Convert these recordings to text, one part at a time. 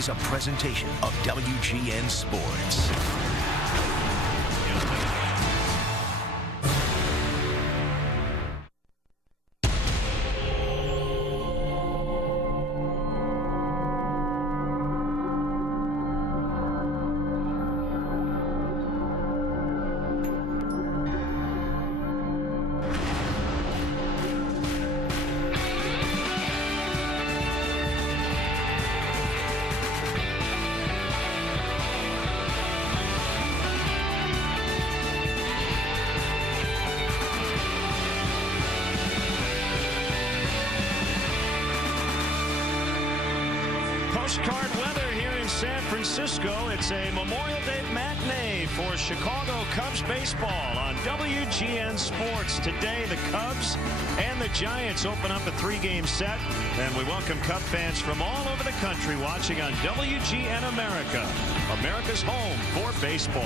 is a presentation of WGN Sports. Postcard weather here in San Francisco. It's a Memorial Day matinee for Chicago Cubs baseball on WGN Sports. Today, the Cubs and the Giants open up a three-game set, and we welcome Cub fans from all over the country watching on WGN America, America's home for baseball.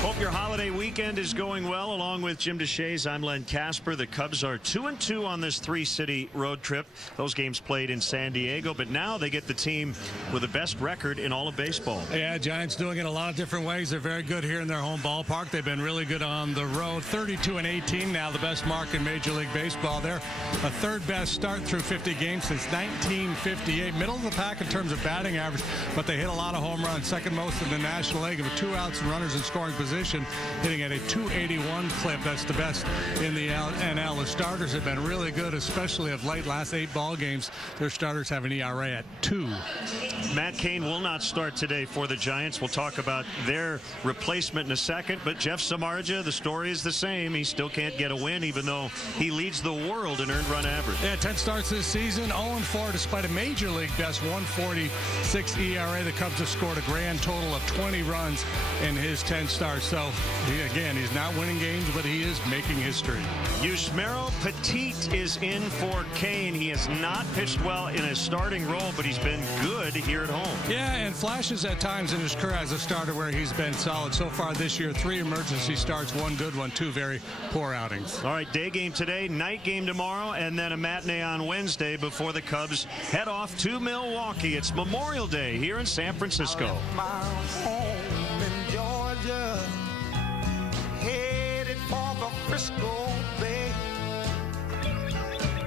Hope your holiday weekend is going well. Along with Jim DeShays, I'm Len Casper. The Cubs are 2-2 on this three-city road trip. Those games played in San Diego, but now they get the team with the best record in all of baseball. Yeah, Giants doing it a lot of different ways. They're very good here in their home ballpark. They've been really good on the road. 32-18 now, the best mark in Major League Baseball. They're a third-best start through 50 games since 1958. Middle of the pack in terms of batting average, but they hit a lot of home runs. Second most in the National League with 2 outs and runners in scoring position, hitting at a 281 clip. That's the best in the NL. The starters have been really good, especially of late. Last 8 ball games, their starters have an ERA at 2. Matt Cain will not start today for the Giants. We'll talk about their replacement in a second, but Jeff Samardzija, the story is the same. He still can't get a win, even though he leads the world in earned run average. Yeah, 10 starts this season, 0-4 despite a Major League best 146 ERA. The Cubs have scored a grand total of 20 runs in his 10 starts. So, again, he's not winning games, but he is making history. Yusmeiro Petit is in for Cain. He has not pitched well in a starting role, but he's been good here at home. Yeah, and flashes at times in his career as a starter where he's been solid. So far this year, 3 emergency starts, 1 good one, 2 very poor outings. All right, day game today, night game tomorrow, and then a matinee on Wednesday before the Cubs head off to Milwaukee. It's Memorial Day here in San Francisco. Headed for the Frisco Bay,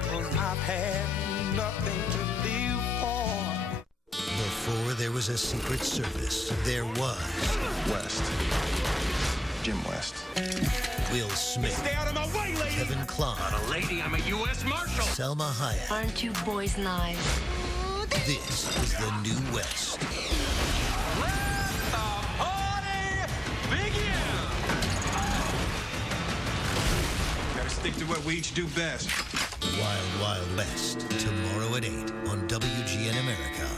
'cause I've had nothing to live for. Before there was a Secret Service, there was West. Jim West. Will Smith. Stay out of my way, lady! Kevin Kline. Not a lady, I'm a U.S. Marshal. Selma Hayek. Aren't you boys nice? This is the New West. Let the party begin! Gotta stick to what we each do best. Wild Wild West. Tomorrow at 8 on WGN America.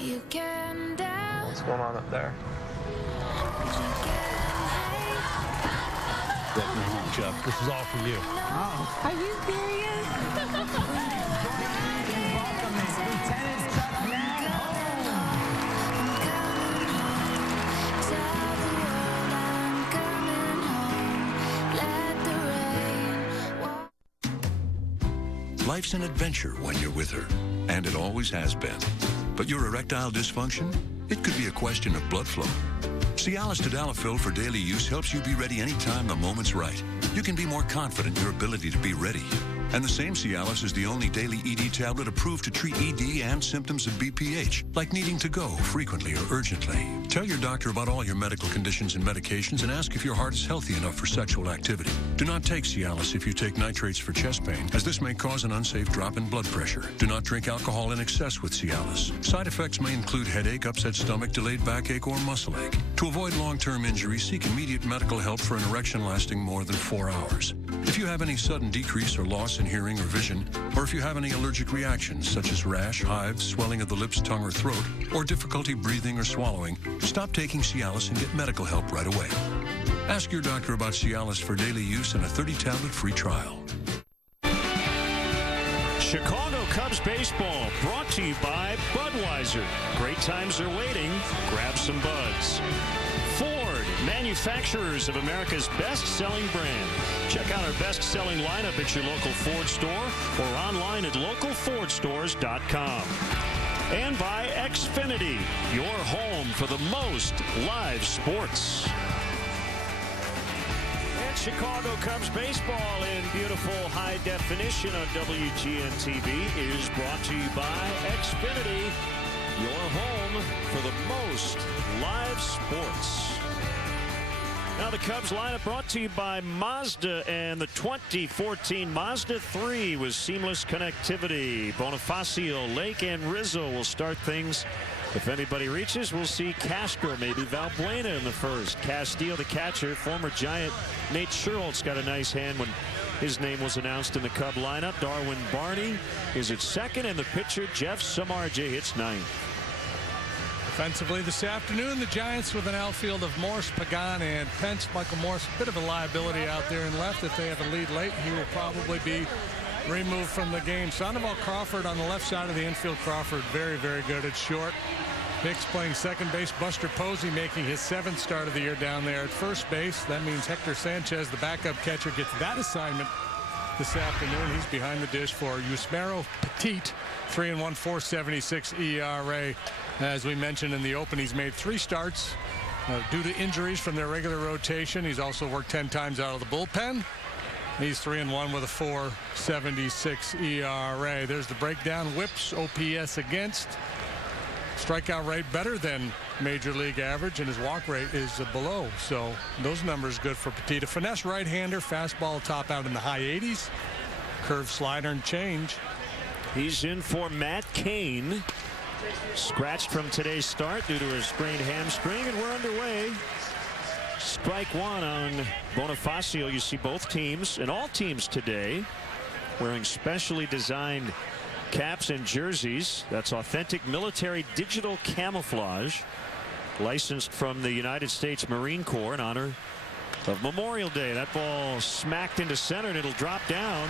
You can down. What's going on up there? Welcome home, Jeff. This is all for you. Oh, are you serious? Life's an adventure when you're with her, and it always has been. But your erectile dysfunction? It could be a question of blood flow. Cialis Tadalafil for daily use helps you be ready anytime the moment's right. You can be more confident in your ability to be ready. And the same Cialis is the only daily ED tablet approved to treat ED and symptoms of BPH, like needing to go frequently or urgently. Tell your doctor about all your medical conditions and medications and ask if your heart is healthy enough for sexual activity. Do not take Cialis if you take nitrates for chest pain, as this may cause an unsafe drop in blood pressure. Do not drink alcohol in excess with Cialis. Side effects may include headache, upset stomach, delayed backache, or muscle ache. To avoid long-term injury, seek immediate medical help for an erection lasting more than 4 hours. If you have any sudden decrease or loss in hearing or vision, or if you have any allergic reactions such as rash, hives, swelling of the lips, tongue, or throat, or difficulty breathing or swallowing, stop taking Cialis and get medical help right away. Ask your doctor about Cialis for daily use and a 30-tablet free trial. Chicago Cubs baseball brought to you by Budweiser. Great times are waiting. Grab some buds. Ford, manufacturers of America's best-selling brand. Check out our best-selling lineup at your local Ford store or online at localfordstores.com. And by Xfinity, your home for the most live sports. And Chicago Cubs baseball in beautiful high definition on WGN TV is brought to you by Xfinity, your home for the most live sports. Now the Cubs lineup brought to you by Mazda and the 2014 Mazda 3 with seamless connectivity. Bonifacio, Lake, and Rizzo will start things. If anybody reaches, we'll see Castro, maybe Valbuena in the first. Castillo, the catcher, former Giant Nate Sherholtz got a nice hand when his name was announced in the Cub lineup. Darwin Barney is at second, and the pitcher Jeff Samardzija hits ninth. Offensively this afternoon, the Giants with an outfield of Morse, Pagan, and Pence. Michael Morse, a bit of a liability out there in left. If they have a lead late, he will probably be removed from the game. Sandoval Crawford on the left side of the infield. Crawford very, very good at short. Hicks playing second base. Buster Posey making his 7th start of the year down there at first base. That means Hector Sanchez, the backup catcher, gets that assignment this afternoon. He's behind the dish for Yusmeiro Petit, 3-1, 4.76 ERA. As we mentioned in the open, he's made 3 starts due to injuries from their regular rotation. He's also worked 10 times out of the bullpen. He's 3-1 with a 4.76 ERA. There's the breakdown. Whips, OPS against. Strikeout rate better than major league average, and his walk rate is below. So those numbers good for Petit. A finesse right-hander, fastball top out in the high 80s. Curve, slider, and change. He's in for Matt Cain. Scratched from today's start due to a sprained hamstring, and we're underway. Strike one on Bonifacio. You see both teams and all teams today wearing specially designed caps and jerseys. That's authentic military digital camouflage, licensed from the United States Marine Corps in honor of Memorial Day. That ball smacked into center, and it'll drop down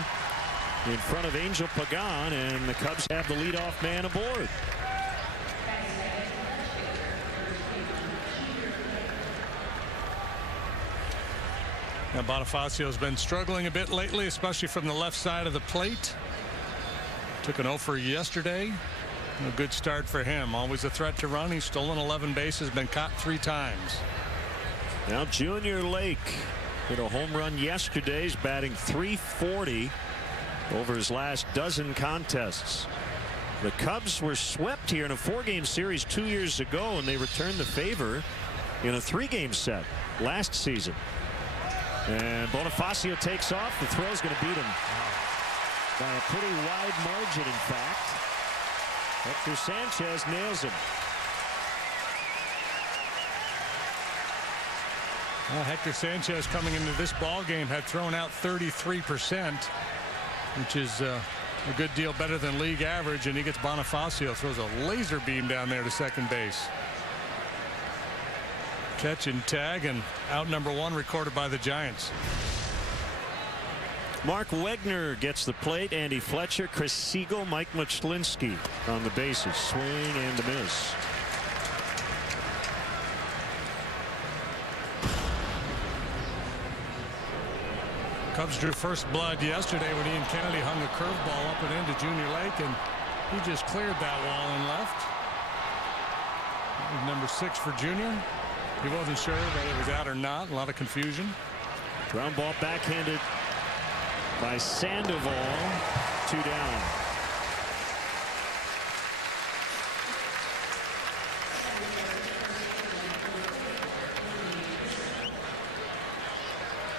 in front of Angel Pagan, and the Cubs have the leadoff man aboard. Now Bonifacio's been struggling a bit lately, especially from the left side of the plate. Took an 0 for yesterday. A good start for him. Always a threat to run. He's stolen 11 bases, been caught 3 times. Now Junior Lake hit a home run yesterday. He's batting .340 over his last dozen contests. The Cubs were swept here in a 4-game series 2 years ago, and they returned the favor in a 3-game set last season. And Bonifacio takes off. The throw's going to beat him by a pretty wide margin, in fact. Hector Sanchez nails him. Well, Hector Sanchez coming into this ball game had thrown out 33%, which is a good deal better than league average, and he gets Bonifacio, throws a laser beam down there to second base. Catch and tag, and out number 1 recorded by the Giants. Mark Wegner gets the plate. Andy Fletcher, Chris Siegel, Mike Muchlinski on the bases. Swing and a miss. Cubs drew first blood yesterday when Ian Kennedy hung a curveball up and into Junior Lake, and he just cleared that wall and left. Number 6 for Junior. He wasn't sure whether it was out or not. A lot of confusion. Ground ball backhanded by Sandoval. 2 down.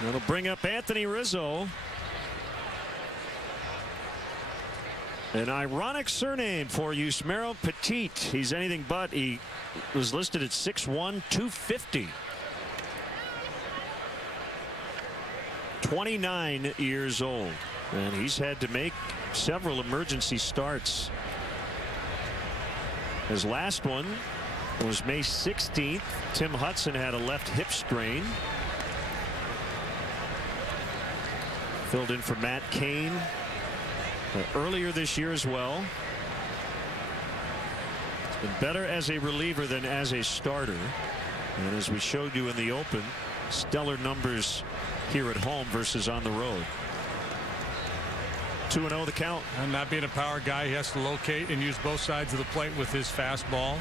That'll bring up Anthony Rizzo. An ironic surname for Yusmeiro Petit. He's anything but. He was listed at 6'1", 250. 29 years old, and he's had to make several emergency starts. His last one was May 16th. Tim Hudson had a left hip strain. Filled in for Matt Cain earlier this year as well. It's been better as a reliever than as a starter. And as we showed you in the open, stellar numbers here at home versus on the road. 2-0 the count. And not being a power guy, he has to locate and use both sides of the plate with his fastball.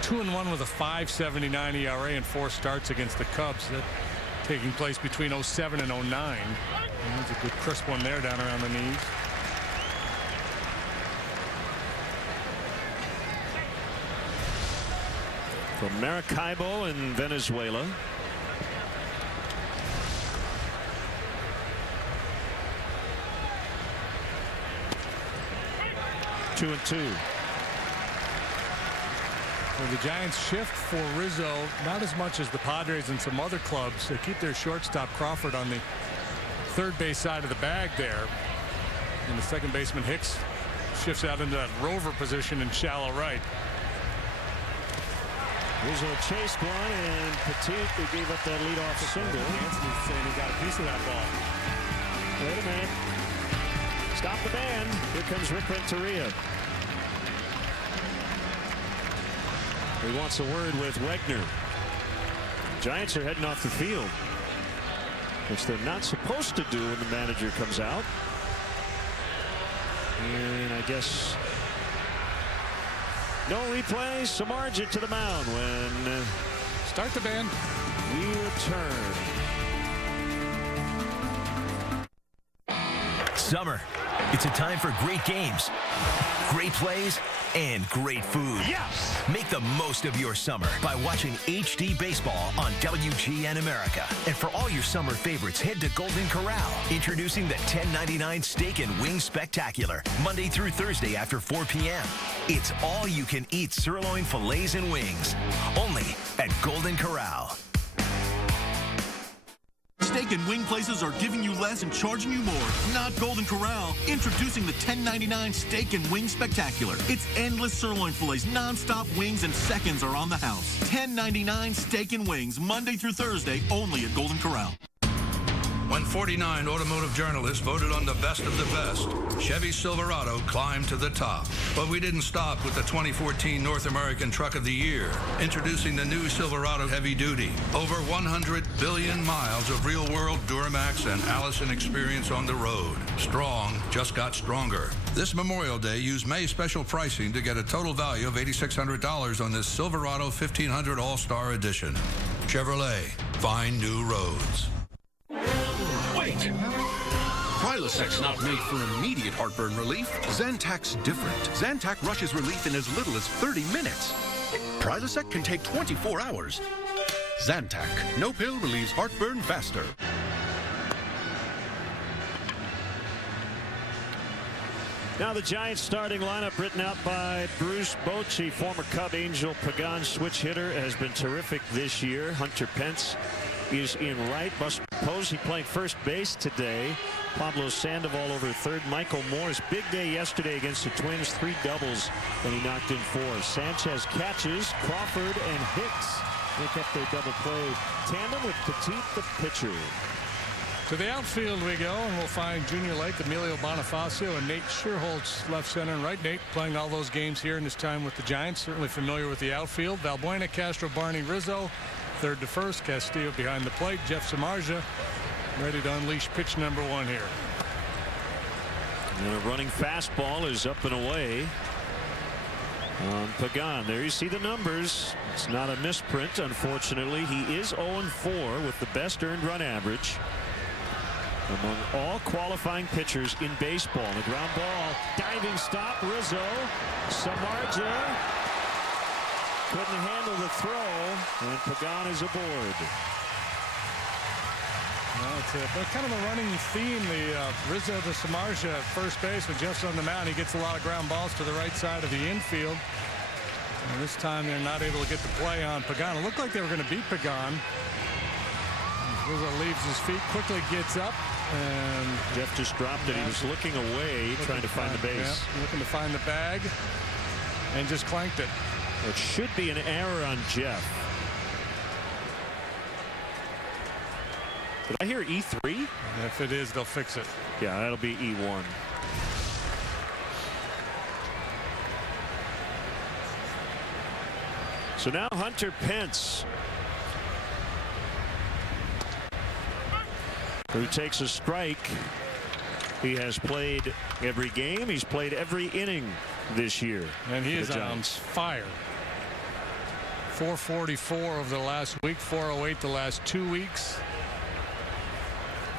Two and 1 with a 5.79 ERA and 4 starts against the Cubs. That taking place between 07 and 09. That's a good crisp one there down around the knees. From Maracaibo in Venezuela. Two and 2. Well, the Giants shift for Rizzo, not as much as the Padres and some other clubs. They keep their shortstop Crawford on the third base side of the bag there. And the second baseman Hicks shifts out into that rover position in shallow right. Rizzo chased one, and Petit, who gave up that leadoff single. Anthony's saying he got a piece of that ball. Wait a minute. Stop the band. Here comes Rick Renteria. He wants a word with Wegner. Giants are heading off the field, which they're not supposed to do when the manager comes out. And I guess no replay. Samardzija to the mound when start the band. We return. Summer. It's a time for great games, great plays, and great food. Yes! Make the most of your summer by watching HD Baseball on WGN America. And for all your summer favorites, head to Golden Corral. Introducing the $10.99 Steak and Wing Spectacular, Monday through Thursday after 4 p.m. It's all you can eat sirloin fillets and wings. Only at Golden Corral. Steak and wing places are giving you less and charging you more. Not Golden Corral. Introducing the $10.99 Steak and Wing Spectacular. It's endless sirloin fillets, non-stop wings, and seconds are on the house. $10.99 Steak and Wings, Monday through Thursday, only at Golden Corral. When 49 automotive journalists voted on the best of the best, Chevy Silverado climbed to the top. But we didn't stop with the 2014 North American Truck of the Year. Introducing the new Silverado Heavy Duty. Over 100 billion miles of real-world Duramax and Allison experience on the road. Strong just got stronger. This Memorial Day, use May special pricing to get a total value of $8,600 on this Silverado 1500 All-Star Edition. Chevrolet, find new roads. Wait! Prilosec's not made for immediate heartburn relief. Zantac's different. Zantac rushes relief in as little as 30 minutes. Prilosec can take 24 hours. Zantac, no pill relieves heartburn faster. Now the Giants starting lineup written out by Bruce Bochy. Former Cub Angel Pagan switch hitter has been terrific this year. Hunter Pence is in right. Buster Posey playing first base today. Pablo Sandoval over third. Michael Moore's big day yesterday against the Twins. 3 doubles, and he knocked in 4. Sanchez catches. Crawford and Hicks make up their double play tandem with Petit, the pitcher. To the outfield we go, and we'll find Junior Lake, Emilio Bonifacio, and Nate Sherholtz left, center, and right. Nate playing all those games here in his time with the Giants. Certainly familiar with the outfield. Valbuena, Castro, Barney, Rizzo. Third to first, Castillo behind the plate. Jeff Samardzija ready to unleash pitch number 1 here. And a running fastball is up and away on Pagan. There you see the numbers. It's not a misprint, unfortunately. He is 0-4 with the best earned run average among all qualifying pitchers in baseball. The ground ball, diving stop, Rizzo. Samardzija couldn't handle the throw, and Pagan is aboard. Well, it's kind of a running theme. The Rizzo to Samardzija at first base. When Jeff's on the mound, he gets a lot of ground balls to the right side of the infield. And this time they're not able to get the play on Pagan. It looked like they were going to beat Pagan. Rizzo leaves his feet, quickly gets up, and Jeff just dropped it. He was looking away, trying to find the base. Yeah, looking to find the bag, and just clanked it. It should be an error on Jeff. Did I hear E3? If it is, they'll fix it. Yeah, that'll be E1. So now Hunter Pence, who takes a strike. He has played every game. He's played every inning this year. And he is on fire. 444 over the last week, 408 the last 2 weeks.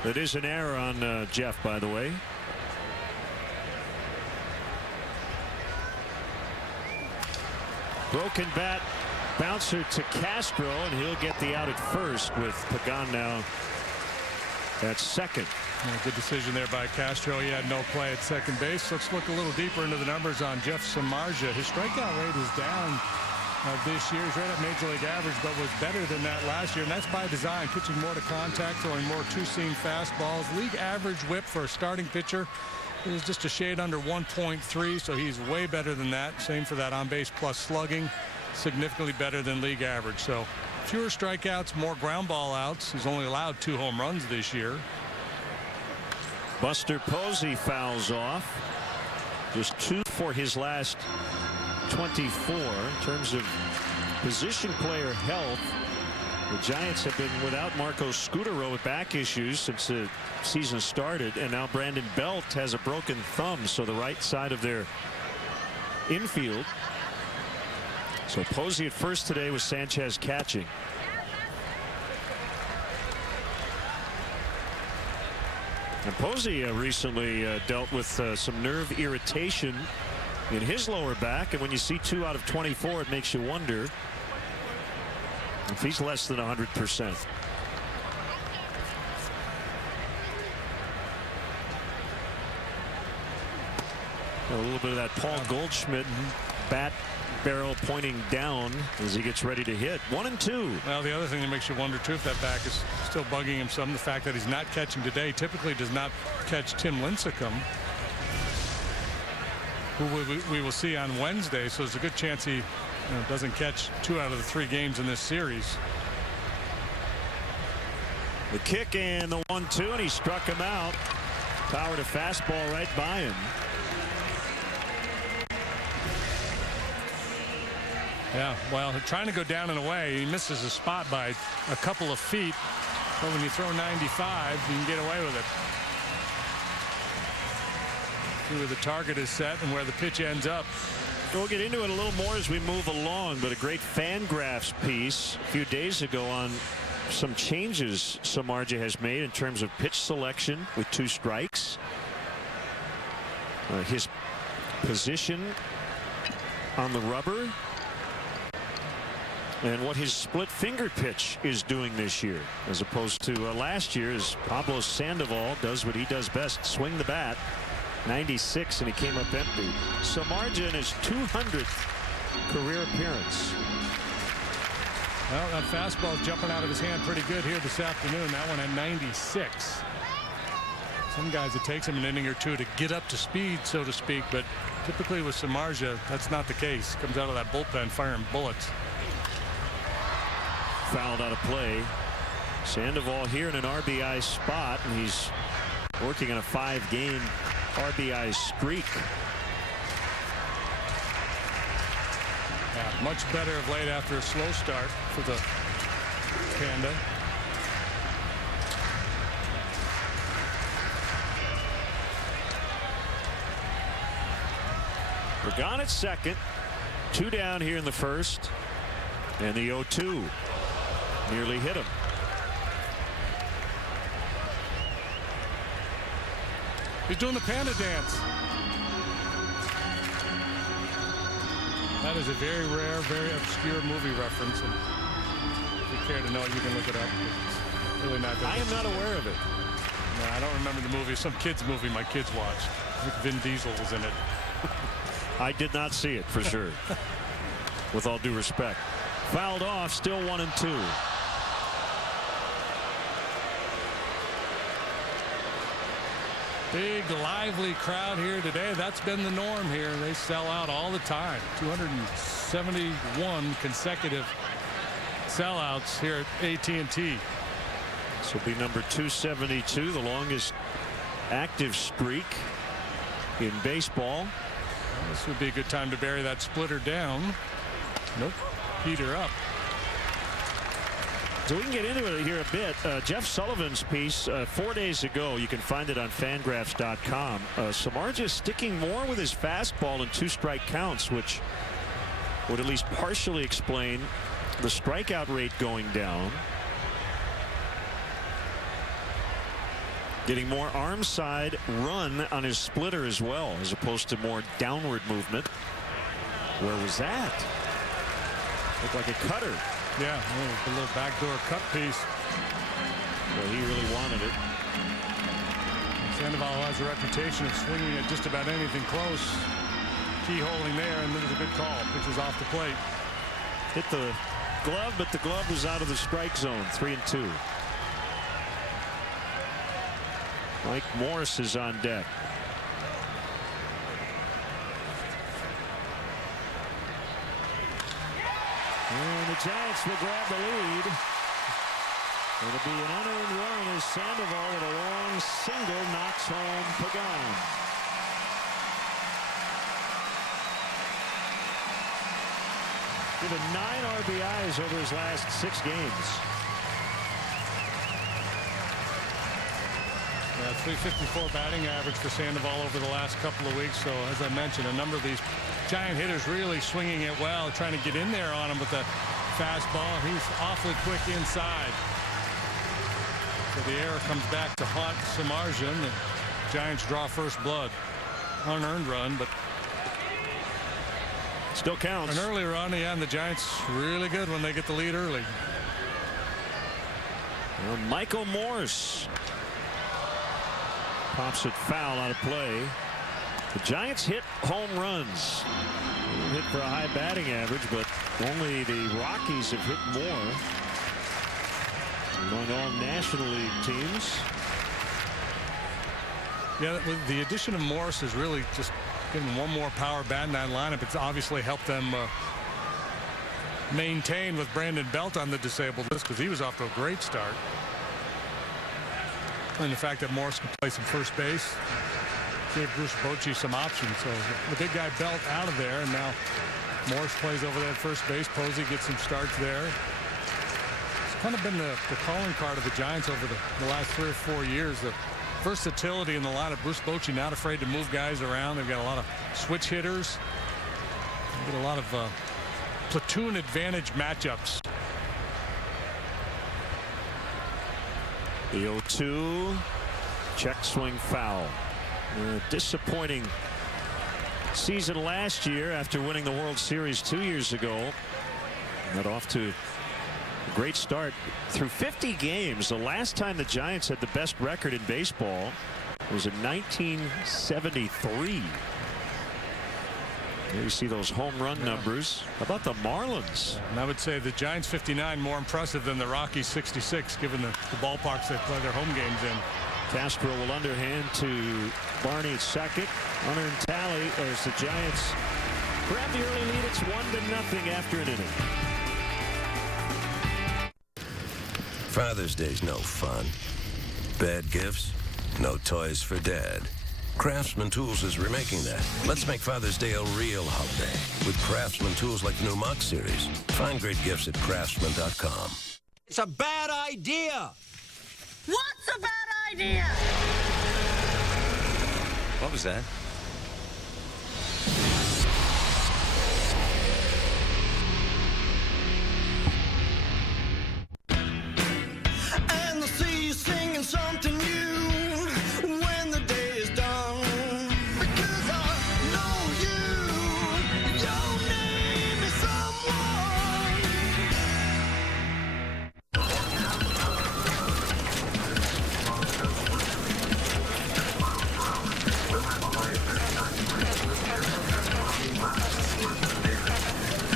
That is an error on Jeff, by the way. Broken bat bouncer to Castro, and he'll get the out at first with Pagan now at second. Good decision there by Castro. He had no play at second base. Let's look a little deeper into the numbers on Jeff Samardzija. His strikeout rate is down this year. He's right at Major League average, but was better than that last year, and that's by design. Pitching more to contact, throwing more two-seam fastballs. League average whip for a starting pitcher is just a shade under 1.3, so he's way better than that. Same for that on-base plus slugging, significantly better than league average. So fewer strikeouts, more ground ball outs. He's only allowed 2 home runs this year. Buster Posey fouls off. Just 2 for his last 24. In terms of position player health, the Giants have been without Marco Scutaro with back issues since the season started, and now Brandon Belt has a broken thumb, so the right side of their infield. So Posey at first today with Sanchez catching. And Posey recently dealt with some nerve irritation in his lower back, and when you see 2 out of 24, it makes you wonder if he's less than 100%. A little bit of that Paul Goldschmidt bat barrel pointing down as he gets ready to hit. 1-2. Well, the other thing that makes you wonder too if that back is still bugging him some, the fact that he's not catching today. Typically does not catch Tim Lincecum, who we will see on Wednesday, so there's a good chance he doesn't catch 2 out of the 3 games in this series. The kick and the 1-2, and he struck him out. Powered a fastball right by him. Yeah, well, trying to go down and away, he misses a spot by a couple of feet, but when you throw 95, you can get away with it. See where the target is set and where the pitch ends up. We'll get into it a little more as we move along, but a great Fangraphs piece a few days ago on some changes Samardzija has made in terms of pitch selection with 2 strikes. His position on the rubber, and what his split finger pitch is doing this year, as opposed to last year, as Pablo Sandoval does what he does best, swing the bat. 96, and he came up empty. Samardzija in his 200th career appearance. Well, that fastball is jumping out of his hand pretty good here this afternoon. That one at 96. Some guys, it takes them an inning or 2 to get up to speed, so to speak, but typically with Samardzija, that's not the case. Comes out of that bullpen firing bullets. Fouled out of play. Sandoval here in an RBI spot, and he's working on a 5-game RBI streak. Yeah, much better of late after a slow start for the Panda. We're gone at second. 2 down here in the first, and the 0-2 nearly hit him. He's doing the panda dance. That is a very rare, very obscure movie reference, and if you care to know it, you can look it up. It's really not good. I am not aware of it. No, I don't remember the movie. Some kids movie my kids watched. I think Vin Diesel was in it. I did not see it for sure. With all due respect. Fouled off, still 1-2. Big lively crowd here today. That's been the norm here. They sell out all the time. 271 consecutive sellouts here at AT&T. This will be number 272, the longest active streak in baseball. Well, this would be a good time to bury that splitter down. Nope. Peter up. So we can get into it here a bit. Jeff Sullivan's piece 4 days ago, you can find it on Fangraphs.com. Samardzija sticking more with his fastball in 2 strike counts, which would at least partially explain the strikeout rate going down. Getting more arm side run on his splitter as well, as opposed to more downward movement. Where was that? Looked like a cutter. Yeah, a little backdoor cut piece. Well, he really wanted it. Sandoval has a reputation of swinging at just about anything close. Keyholing there, and there was a good call. Pitch was off the plate. Hit the glove, but the glove was out of the strike zone. 3-2. Mike Morse is on deck. And the Giants will grab the lead. It'll be an unearned run as Sandoval with a long single knocks home Pagan. Given 9 RBIs over his last 6 games. Yeah, 354 batting average for Sandoval over the last couple of weeks. So as I mentioned, a number of these Giant hitters really swinging it well, trying to get in there on him with that fastball. He's awfully quick inside. So the error comes back to haunt Samardzija. The Giants draw first blood. Unearned run, but still counts. An early run, yeah, and the Giants really good when they get the lead early. Well, Michael Morse pops it foul out of play. The Giants hit home runs. Hit for a high batting average, but only the Rockies have hit more among all National League teams. Yeah, the addition of Morse has really just given one more power bat in that lineup. It's obviously helped them maintain with Brandon Belt on the disabled list, because he was off to a great start. And the fact that Morse can play some first base gave Bruce Bochy some options. So the big guy Belt out of there, and now Morse plays over that first base. Posey gets some starts there. It's kind of been the calling card of the Giants over the last 3 or 4 years. The versatility in the lineup. Bruce Bochy not afraid to move guys around. They've got a lot of switch hitters. They get a lot of platoon advantage matchups. The 0-2 check swing foul. Disappointing season last year after winning the World Series 2 years ago. Got off to a great start through 50 games. The last time the Giants had the best record in baseball was in 1973. There you see those home run numbers. How about the Marlins? And I would say the Giants 59 more impressive than the Rockies 66, given the ballparks they play their home games in. Castro will underhand to Barney at second. Unearned tally as the Giants grab the early lead. It's 1-0 after an inning. Father's Day's no fun. Bad gifts, no toys for Dad. Craftsman Tools is remaking that. Let's make Father's Day a real holiday with Craftsman Tools like the new Mach series. Find great gifts at craftsman.com. It's a bad idea. What's a bad idea? What was that? And I see you singing something new when the day is done. Because I know you, your name is someone.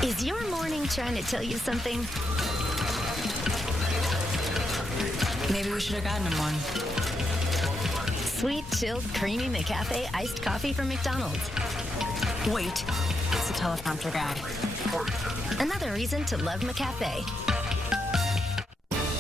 Is your morning trying to tell you something? Maybe we should have gotten him one. Sweet, chilled, creamy McCafe iced coffee from McDonald's. Wait, it's the teleprompter guy. Another reason to love McCafe.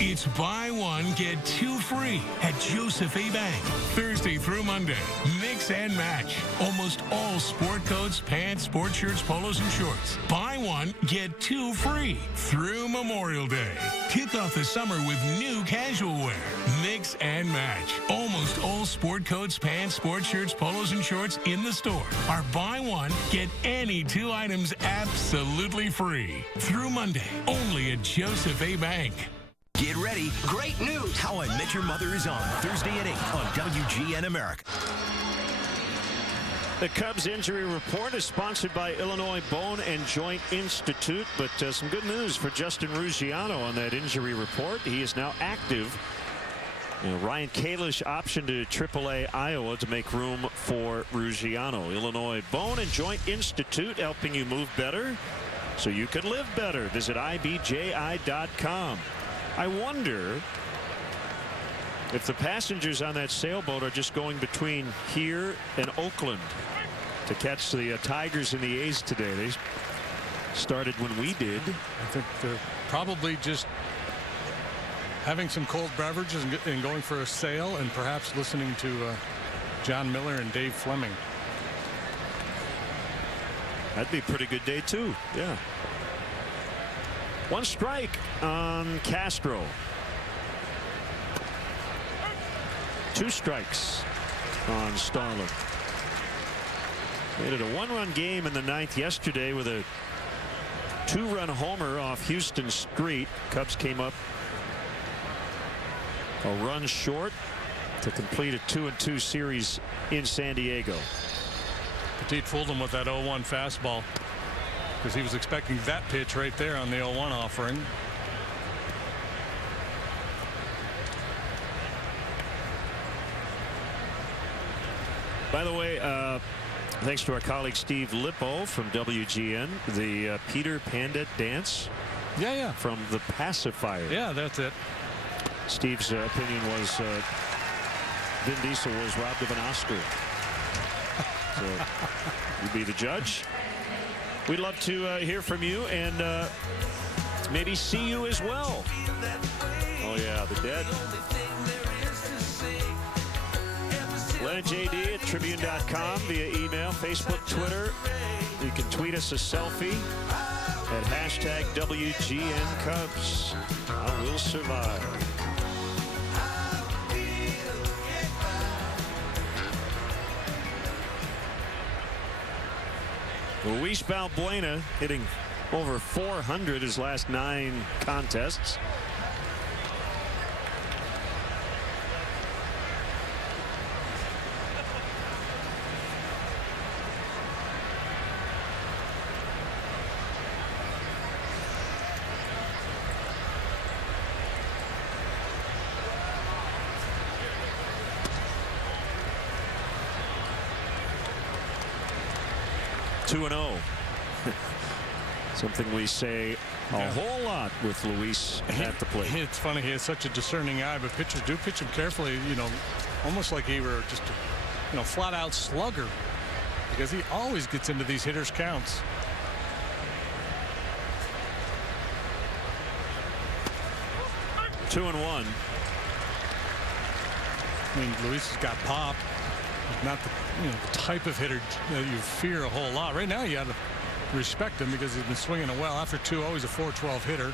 It's buy one, get two free at Joseph A. Bank. Thursday through Monday, mix and match. Almost all sport coats, pants, sport shirts, polos, and shorts. Buy one, get two free through Memorial Day. Kick off the summer with new casual wear. Mix and match. Almost all sport coats, pants, sport shirts, polos, and shorts in the store are buy one, get any two items absolutely free. Through Monday, only at Joseph A. Bank. Get ready. Great news. How I Met Your Mother is on Thursday at 8 on WGN America. The Cubs injury report is sponsored by Illinois Bone and Joint Institute, but some good news for Justin Ruggiano on that injury report. He is now active. Ryan Kalish optioned to AAA Iowa to make room for Ruggiano. Illinois Bone and Joint Institute, helping you move better so you can live better. Visit IBJI.com. I wonder if the passengers on that sailboat are just going between here and Oakland to catch the Tigers and the A's today. They started when we did. I think they're probably just having some cold beverages and going for a sail, and perhaps listening to John Miller and Dave Fleming. That'd be a pretty good day too. Yeah. One strike on Castro. Two strikes on Starlin. Made it a one-run game in the ninth yesterday with a two-run homer off Houston Street. Cubs came up a run short to complete a 2-2 series in San Diego. Petit fooled him with that 0-1 fastball because he was expecting that pitch right there on the 0-1 offering. By the way, thanks to our colleague Steve Lippo from WGN, the Peter Panda dance. Yeah. From The Pacifier. Yeah, that's it. Steve's opinion was Vin Diesel was robbed of an Oscar. So you'd be the judge. We'd love to hear from you and maybe see you as well. Oh yeah, the Dead. Len and JD at Tribune.com via email, Facebook, Twitter. You can tweet us a selfie at hashtag WGN Cubs. I will survive. Luis Valbuena hitting over 400 his last 9 contests. Something we say a whole lot with Luis at the plate. It's funny, he has such a discerning eye, but pitchers do pitch him carefully, almost like he were just a flat out slugger, because he always gets into these hitters' counts. Two and one. I mean, Luis has got pop. He's not the type of hitter that you fear a whole lot. Right now, you got to respect him because he's been swinging it well. After 2-0, he's a .412 hitter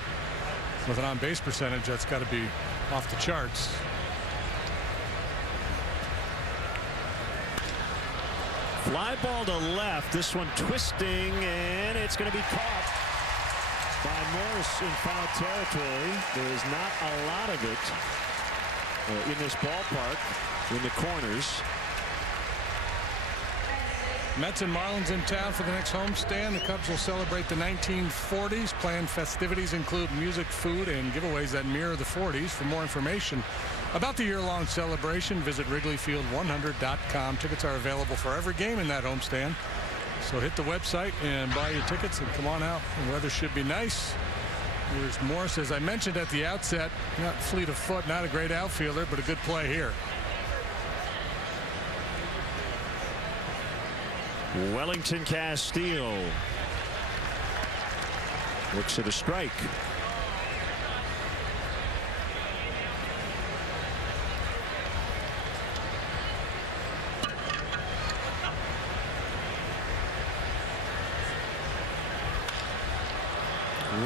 with an on-base percentage that's got to be off the charts. Fly ball to left. This one twisting, and it's going to be caught by Morris in foul territory. There is not a lot of it in this ballpark in the corners. Mets and Marlins in town for the next homestand. The Cubs will celebrate the 1940s. Planned festivities include music, food, and giveaways that mirror the 40s. For more information about the year-long celebration, visit WrigleyField100.com. Tickets are available for every game in that homestand. So hit the website and buy your tickets and come on out. The weather should be nice. Here's Morris, as I mentioned at the outset, not fleet of foot, not a great outfielder, but a good play here. Wellington Castillo looks at a strike.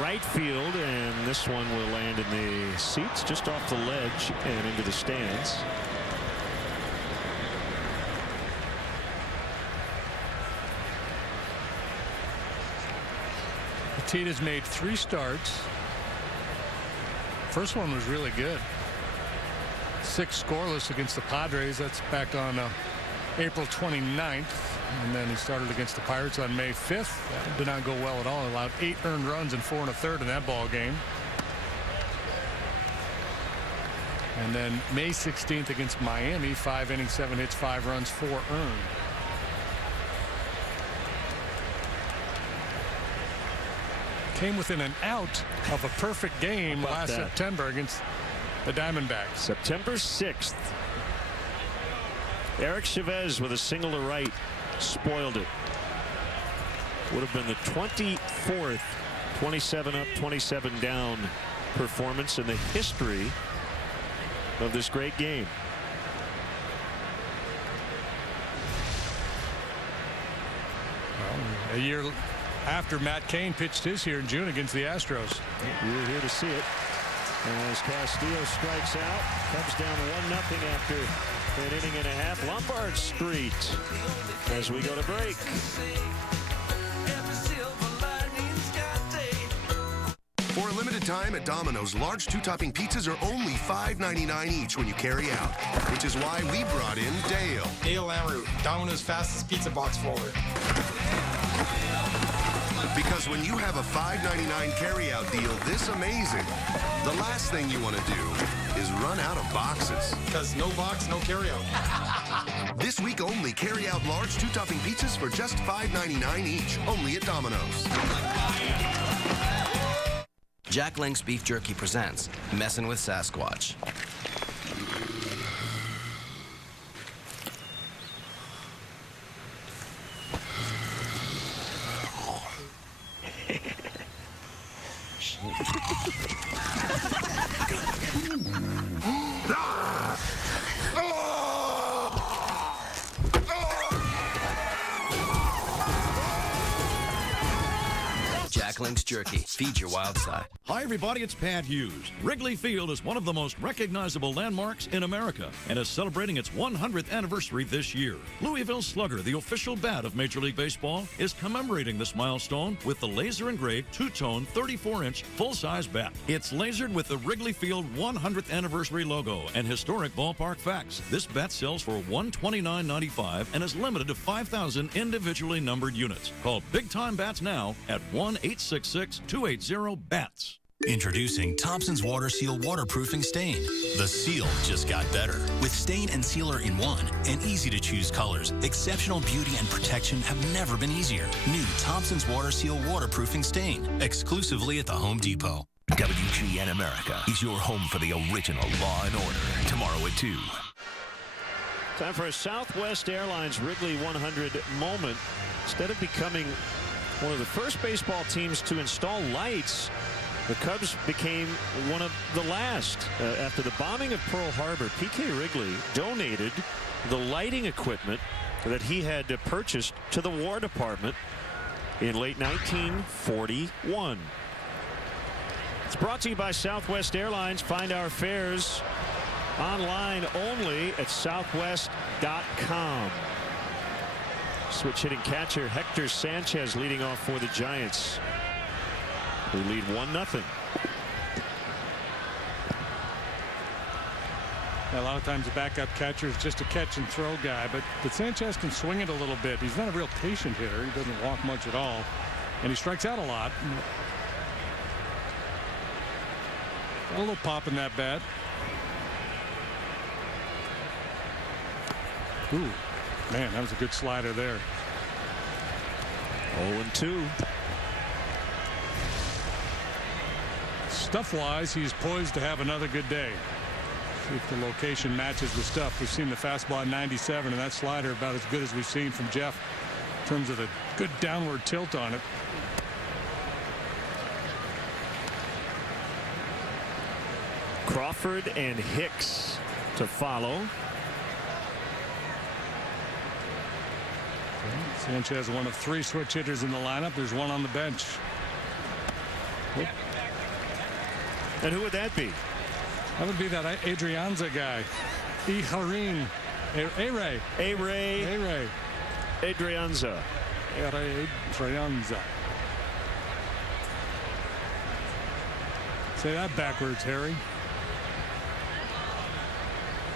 right field, and this one will land in the seats just off the ledge and into the stands. Tita's made 3 starts. First one was really good. 6 scoreless against the Padres. That's back on April 29th. And then he started against the Pirates on May 5th. That did not go well at all. Allowed 8 earned runs and 4 1/3 in that ball game. And then May 16th against Miami, 5 innings, 7 hits, 5 runs, 4 earned. Came within an out of a perfect game last September against the Diamondbacks. September 6th. Eric Chavez with a single to right spoiled it. Would have been the 24th 27 up, 27 down performance in the history of this great game. Well, a year after Matt Cain pitched his here in June against the Astros. We were here to see it. As Castillo strikes out, Cubs down 1-0 after an inning and a half. Lombard Street as we go to break. For a limited time at Domino's, large 2-topping pizzas are only $5.99 each when you carry out, which is why we brought in Dale. Dale Lamroot, Domino's fastest pizza box forward. Because when you have a $5.99 carryout deal this amazing, the last thing you want to do is run out of boxes. Because no box, no carryout. This week only, carry out large 2-topping pizzas for just $5.99 each, only at Domino's. Jack Link's Beef Jerky presents Messin' with Sasquatch. Jack Link's Jerky. Feed your wild side. Hi, everybody. It's Pat Hughes. Wrigley Field is one of the most recognizable landmarks in America and is celebrating its 100th anniversary this year. Louisville Slugger, the official bat of Major League Baseball, is commemorating this milestone with the laser-engraved two-tone 34-inch full-size bat. It's lasered with the Wrigley Field 100th anniversary logo and historic ballpark facts. This bat sells for $129.95 and is limited to 5,000 individually numbered units. Call Big Time Bats now at 1-866-280-BATS. Introducing Thompson's Water Seal Waterproofing Stain. The seal just got better. With stain and sealer in one and easy-to-choose colors, exceptional beauty and protection have never been easier. New Thompson's Water Seal Waterproofing Stain, exclusively at the Home Depot. WGN America is your home for the original Law and Order. Tomorrow at 2. Time for a Southwest Airlines Wrigley 100 moment. Instead of becoming one of the first baseball teams to install lights, the Cubs became one of the last. After the bombing of Pearl Harbor, P.K. Wrigley donated the lighting equipment that he had purchased to the War Department in late 1941. It's brought to you by Southwest Airlines. Find our fares online only at southwest.com. Switch hitting catcher Hector Sanchez leading off for the Giants. We lead 1-0. A lot of times the backup catcher is just a catch and throw guy, but Sanchez can swing it a little bit. He's not a real patient hitter. He doesn't walk much at all, and he strikes out a lot. Got a little pop in that bat. Ooh, man, that was a good slider there. 0-2. Stuff-wise, he's poised to have another good day. See if the location matches the stuff. We've seen the fastball at 97, and that slider about as good as we've seen from Jeff in terms of the good downward tilt on it. Crawford and Hicks to follow. Sanchez, one of 3 switch hitters in the lineup. There's one on the bench. And who would that be? That would be that Adrianza guy. Iharin. A-Ray. A-Ray. Adrianza. Adrianza. Say that backwards, Harry.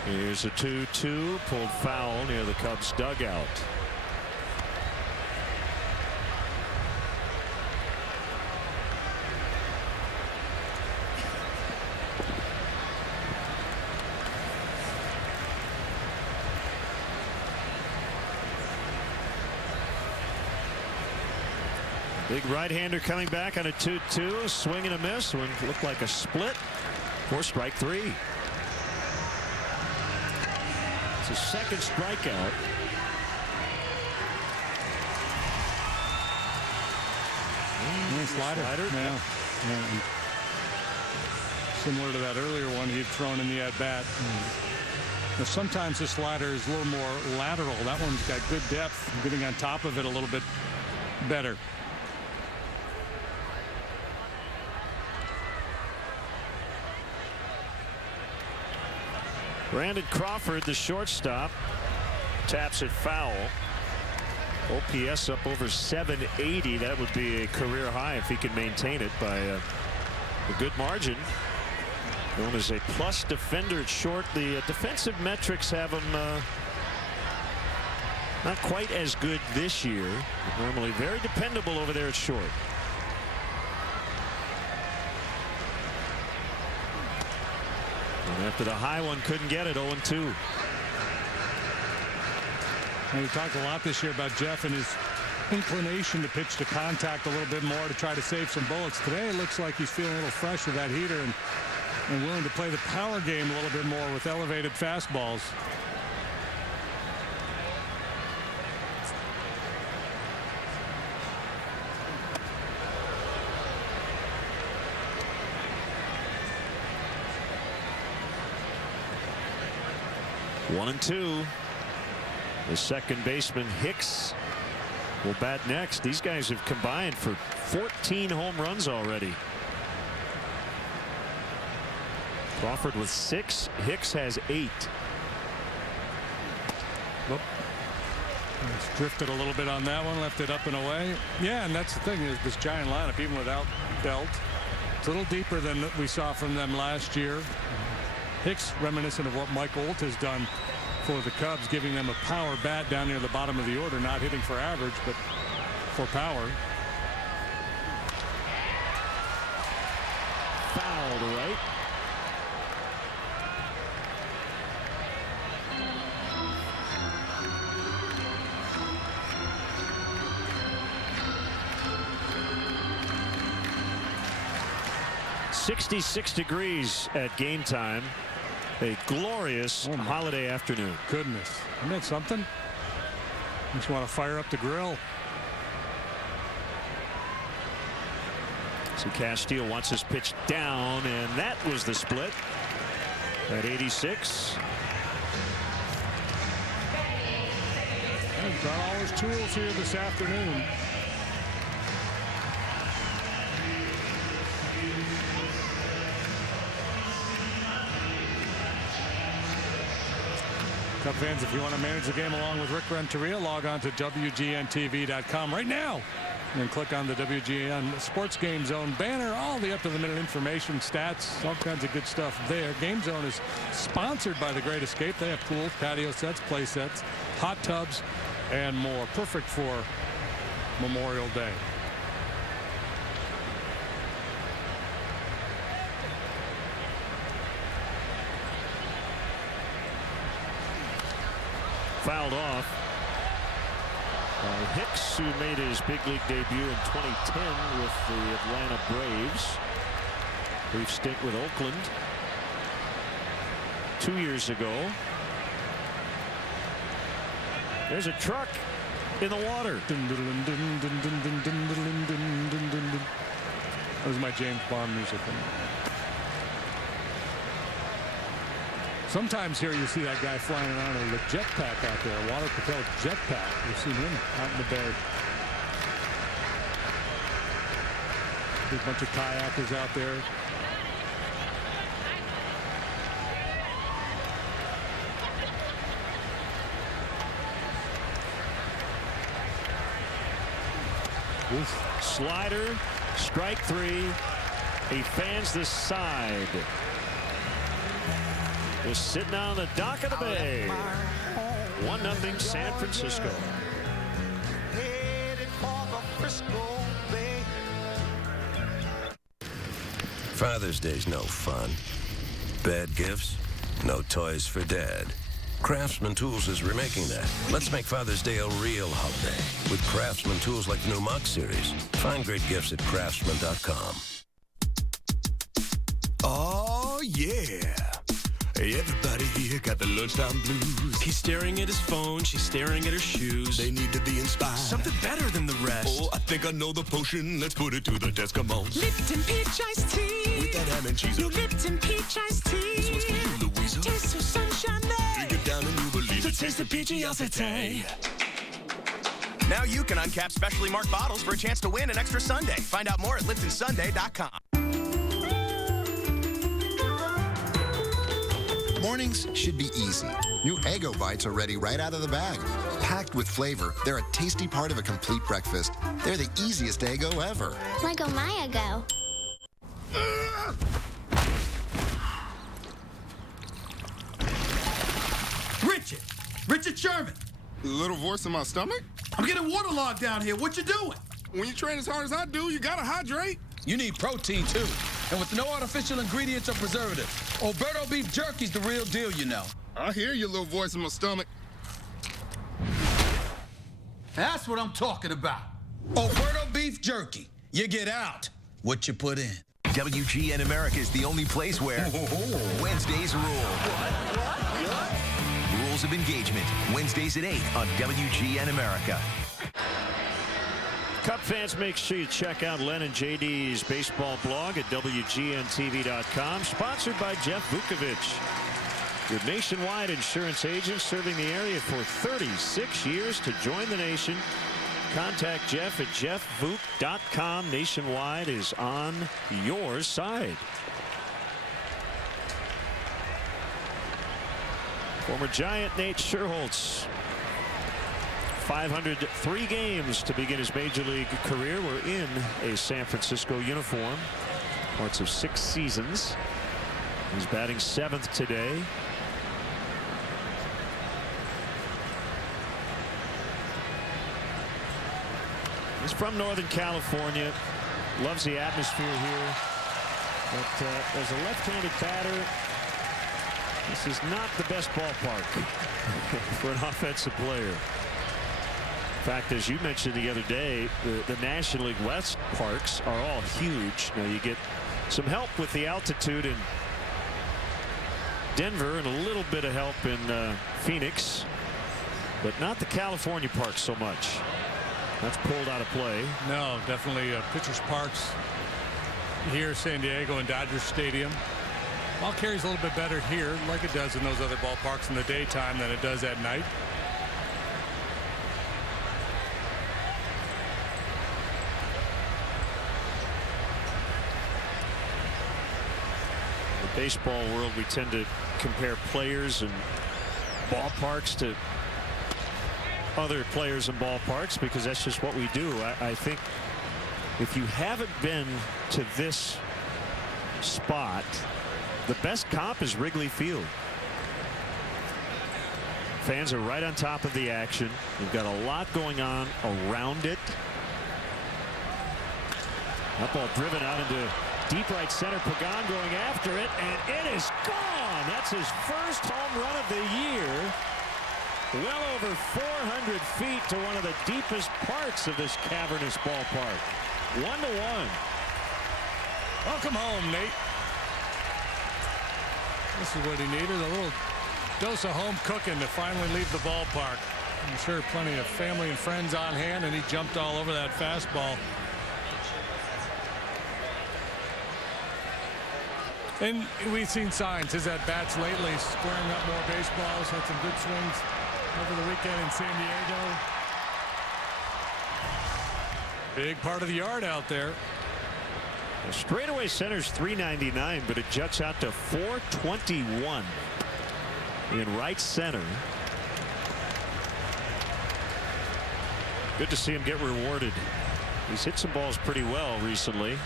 Here's a 2-2. Pulled foul near the Cubs dugout. Big right-hander coming back on a 2-2. Swing and a miss. One looked like a split for strike 3. It's his second strikeout. Slider. Yeah. Similar to that earlier one he'd thrown in the at-bat. Now, sometimes the slider is a little more lateral. That one's got good depth. Getting on top of it a little bit better. Brandon Crawford, the shortstop, taps it foul. OPS up over 780. That would be a career high if he can maintain it by a good margin. Known as a plus defender at short. The defensive metrics have him not quite as good this year. Normally very dependable over there at short. And after the high one, couldn't get it. 0-2. And we talked a lot this year about Jeff and his inclination to pitch to contact a little bit more to try to save some bullets. Today it looks like he's feeling a little fresh with that heater and willing to play the power game a little bit more with elevated fastballs. One and two. The second baseman Hicks will bat next. These guys have combined for 14 home runs already. Crawford with 6. Hicks has 8. Whoop. It's drifted a little bit on that one. Left it up and away. Yeah, and that's the thing is this giant lineup, even without Belt, it's a little deeper than we saw from them last year. Hicks reminiscent of what Mike Olt has done for the Cubs, giving them a power bat down near the bottom of the order, not hitting for average, but for power. Foul to right. .66 degrees at game time. A glorious holiday afternoon. Goodness. Isn't that something? Just want to fire up the grill. So Castillo wants his pitch down, and that was the split at 86. He's got all his tools here this afternoon. Cub fans, if you want to manage the game along with Rick Renteria, log on to WGNTV.com right now and click on the WGN Sports Game Zone banner. All the up-to-the-minute information, stats, all kinds of good stuff there. Game Zone is sponsored by The Great Escape. They have pools, patio sets, play sets, hot tubs, and more. Perfect for Memorial Day. Fouled off by Hicks, who made his big league debut in 2010 with the Atlanta Braves. Brief stint with Oakland 2 years ago. There's a truck in the water. That was my James Bond music. Sometimes here you see that guy flying around with a jetpack out there, a water-propelled jetpack. You've seen him out in the bay. There's a bunch of kayakers out there. Slider, strike three. He fans the side. Just sitting on the dock of the bay. 1-0 San Francisco. Father's Day's no fun. Bad gifts, no toys for Dad. Craftsman Tools is remaking that. Let's make Father's Day a real holiday with Craftsman Tools like the new Mach series. Find great gifts at craftsman.com. Oh, yeah. Hey, everybody here got the lunchtime blues. He's staring at his phone, she's staring at her shoes. They need to be inspired. Something better than the rest. Oh, I think I know the potion. Let's put it to the test. Come on. Lipton peach iced tea. With that ham and cheese. New Lipton peach iced tea. This one's for you, Louisa. Tastes so sunshiny. Drink it down and you believe The it. taste of peachy tea. Now you can uncap specially marked bottles for a chance to win an extra sundae. Find out more at LiptonSunday.com. Mornings should be easy. New Eggo Bites are ready right out of the bag. Packed with flavor, they're a tasty part of a complete breakfast. They're the easiest Eggo ever. Lego my Eggo. Richard Sherman. Little voice in my stomach? I'm getting waterlogged down here. What you doing? When you train as hard as I do, you gotta hydrate. You need protein, too. And with no artificial ingredients or preservatives. Alberto beef jerky's the real deal, you know. I hear your little voice in my stomach. That's what I'm talking about. Alberto beef jerky. You get out what you put in. WGN America is the only place where Wednesdays rule. Rules of engagement. Wednesdays at 8 on WGN America. Cub fans, make sure you check out Len and JD's baseball blog at WGNTV.com. Sponsored by Jeff Vukovich, your nationwide insurance agent serving the area for 36 years. To join the nation, contact Jeff at jeffvuk.com. Nationwide is on your side. Former Giant Nate Scherholtz, 503 games to begin his major league career. We're in a San Francisco uniform. Parts of 6 seasons. He's batting 7th today. He's from Northern California. Loves the atmosphere here. But as a left-handed batter, this is not the best ballpark for an offensive player. In fact, as you mentioned the other day, the National League West parks are all huge. Now you get some help with the altitude in Denver and a little bit of help in Phoenix, but not the California parks so much. That's pulled out of play. No, definitely pitchers parks here, San Diego and Dodger Stadium. Ball carries a little bit better here, like it does in those other ballparks in the daytime than it does at night. Baseball world, we tend to compare players and ballparks to other players and ballparks because that's just what we do. I think if you haven't been to this spot, the best comp is Wrigley Field. Fans are right on top of the action. We've got a lot going on around it. That ball driven out into deep right center. Pagan going after it, and it is gone. That's his first home run of the year. Well over 400 feet to one of the deepest parts of this cavernous ballpark. 1-1. Welcome home, Nate. This is what he needed, a little dose of home cooking to finally leave the ballpark. I'm sure plenty of family and friends on hand, and he jumped all over that fastball. And we've seen signs. His at-bats lately squaring up more baseballs. Had some good swings over the weekend in San Diego. Big part of the yard out there. The straightaway center's $3.99, but it juts out to $4.21 in right center. Good to see him get rewarded. He's hit some balls pretty well recently.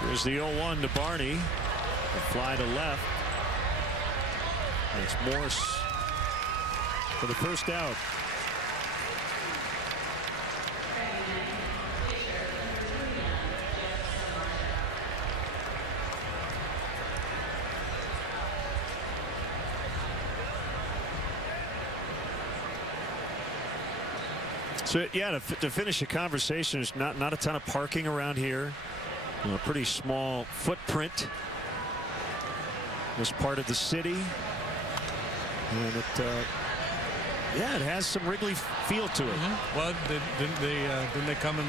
Here's the 0-1 to Barney. A fly to left. And it's Morse for the first out. So yeah, to finish the conversation, there's not a ton of parking around here. A pretty small footprint. This part of the city, and it has some Wrigley feel to it. Well, didn't they come and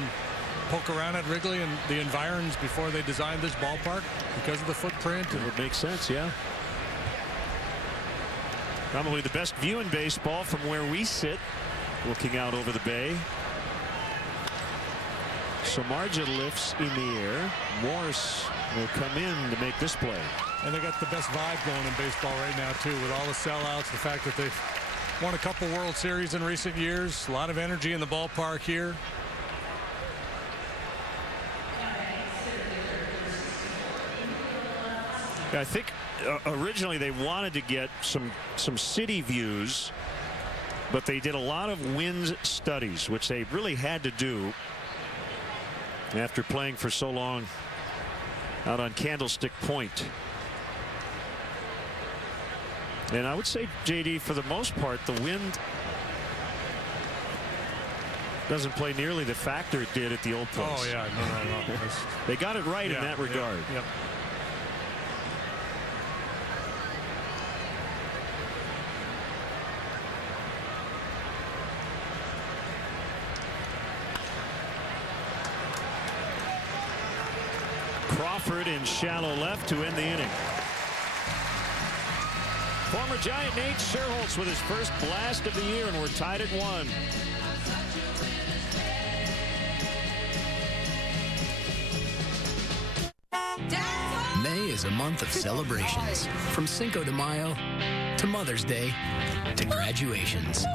poke around at Wrigley and the environs before they designed this ballpark because of the footprint? It would make sense, yeah. Probably the best view in baseball from where we sit, looking out over the bay. Samardzija lifts in the air. Morse will come in to make this play. And they got the best vibe going in baseball right now, too, with all the sellouts, the fact that they've won a couple World Series in recent years. A lot of energy in the ballpark here. Yeah, I think originally they wanted to get some city views, but they did a lot of wind studies, which they really had to do after playing for so long out on Candlestick Point. And I would say, JD, for the most part, the wind doesn't play nearly the factor it did at the old place. Oh, yeah. No. They got it right in that regard. Yep. Crawford in shallow left to end the inning. Former Giant Nate Sherholtz with his first blast of the year, and we're tied at 1. May is a month of celebrations, from Cinco de Mayo to Mother's Day to graduations.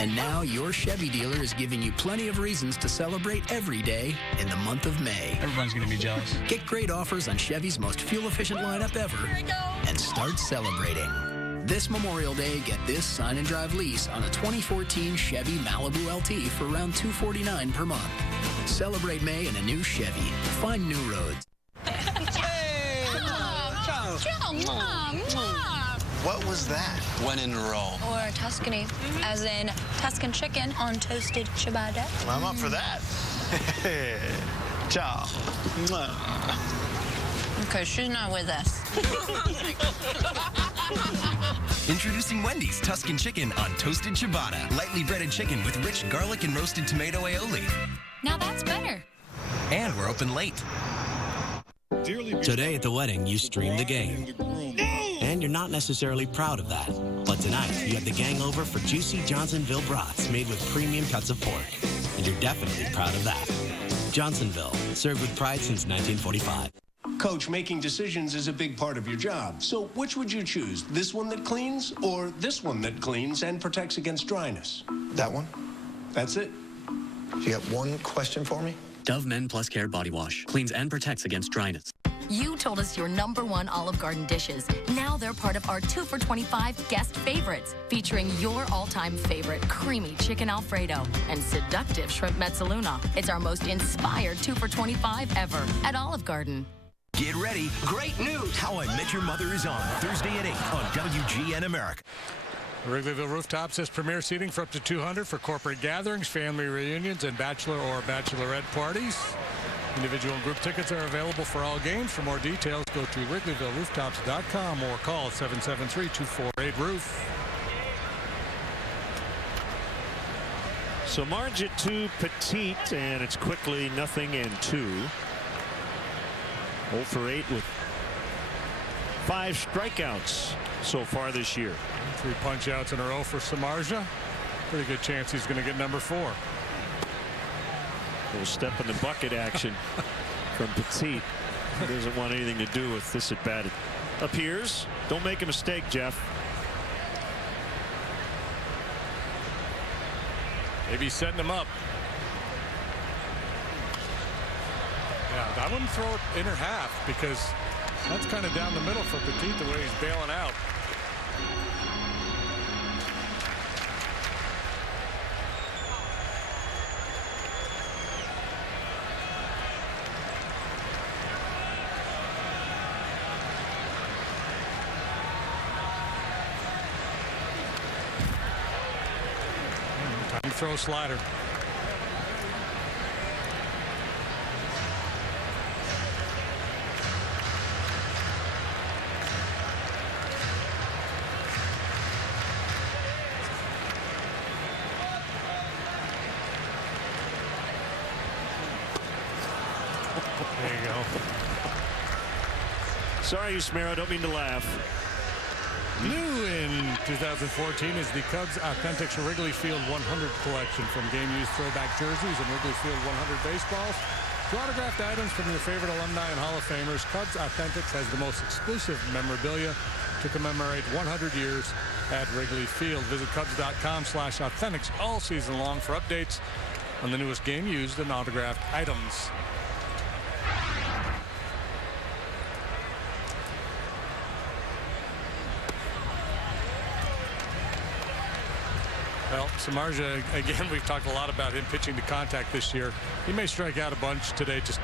And now your Chevy dealer is giving you plenty of reasons to celebrate every day in the month of May. Everyone's going to be jealous. Get great offers on Chevy's most fuel-efficient lineup ever and start celebrating. This Memorial Day, get this sign and drive lease on a 2014 Chevy Malibu LT for around $249 per month. Celebrate May in a new Chevy. Find new roads. What was that? When in roll. Or Tuscany, as in Tuscan chicken on toasted ciabatta. I'm up for that. Ciao. Okay, she's not with us. Introducing Wendy's Tuscan Chicken on toasted ciabatta. Lightly breaded chicken with rich garlic and roasted tomato aioli. Now that's better. And we're open late. Today at the wedding, you stream the game. And you're not necessarily proud of that. But tonight, you have the gang over for juicy Johnsonville brats made with premium cuts of pork. And you're definitely proud of that. Johnsonville, served with pride since 1945. Coach, making decisions is a big part of your job. So which would you choose? This one that cleans or this one that cleans and protects against dryness? That one. That's it? You got one question for me? Dove Men Plus Care Body Wash cleans and protects against dryness. You told us your #1 Olive Garden dishes. Now they're part of our 2 for $25 guest favorites, featuring your all-time favorite creamy chicken Alfredo and seductive shrimp mezzaluna. It's our most inspired 2 for $25 ever at Olive Garden. Get ready. Great news. How I Met Your Mother is on Thursday at 8 on WGN America. Wrigleyville Rooftops has premier seating for up to 200 for corporate gatherings, family reunions, and bachelor or bachelorette parties. Individual and group tickets are available for all games. For more details, go to WrigleyvilleRooftops.com or call 773-248-ROOF. So Samardzija to Petit, and it's quickly 0-2. 0 for 8 with 5 strikeouts. so far this year. 3 punch-outs in a row for Samardzija. Pretty good chance he's going to get number 4. Little step in the bucket action from Petit. He doesn't want anything to do with this at bat. It appears. Don't make a mistake, Jeff. Maybe he's setting him up. Yeah, I wouldn't throw it inner half because that's kind of down the middle for Petit the way he's bailing out. Time to throw a slider. There you go. Sorry, Yusmeiro, don't mean to laugh. New in 2014 is the Cubs Authentics Wrigley Field 100 collection from game-used throwback jerseys and Wrigley Field 100 baseballs to autographed items from your favorite alumni and Hall of Famers. Cubs Authentics has the most exclusive memorabilia to commemorate 100 years at Wrigley Field. Visit Cubs.com/authentics all season long for updates on the newest game-used and autographed items. Well, Samardzija, again, we've talked a lot about him pitching to contact this year. He may strike out a bunch today, just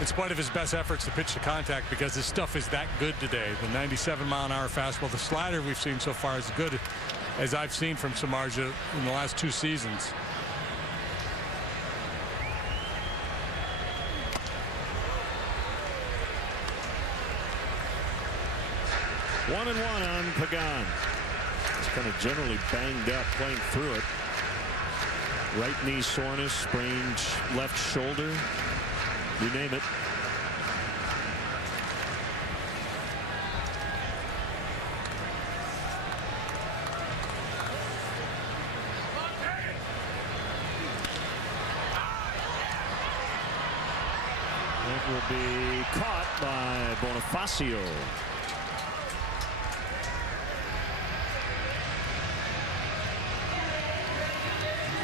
in spite of his best efforts to pitch to contact, because his stuff is that good today. The 97-mile-an-hour fastball, the slider we've seen so far is good as I've seen from Samardzija in the last 2 seasons. One and one on Pagan. He's kind of generally banged up playing through it. Right knee soreness, sprained left shoulder, you name it. It will be caught by Bonifacio.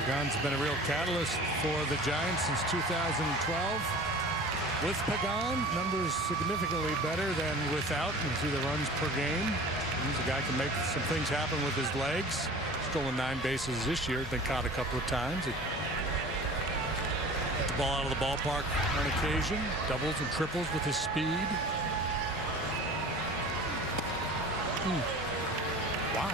Pagan's been a real catalyst for the Giants since 2012. With Pagan, numbers significantly better than without. You can see the runs per game. He's a guy who can make some things happen with his legs. Stolen 9 bases this year. Been caught a couple of times. He got the ball out of the ballpark on occasion. Doubles and triples with his speed. Wow.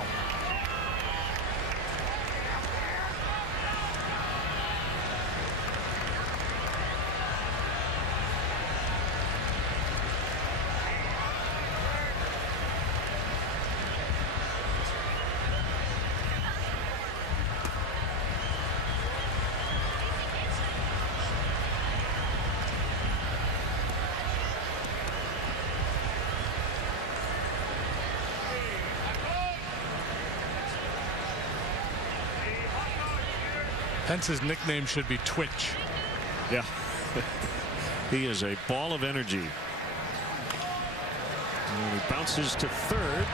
Pence's nickname should be Twitch. Yeah. He is a ball of energy. And he bounces to third.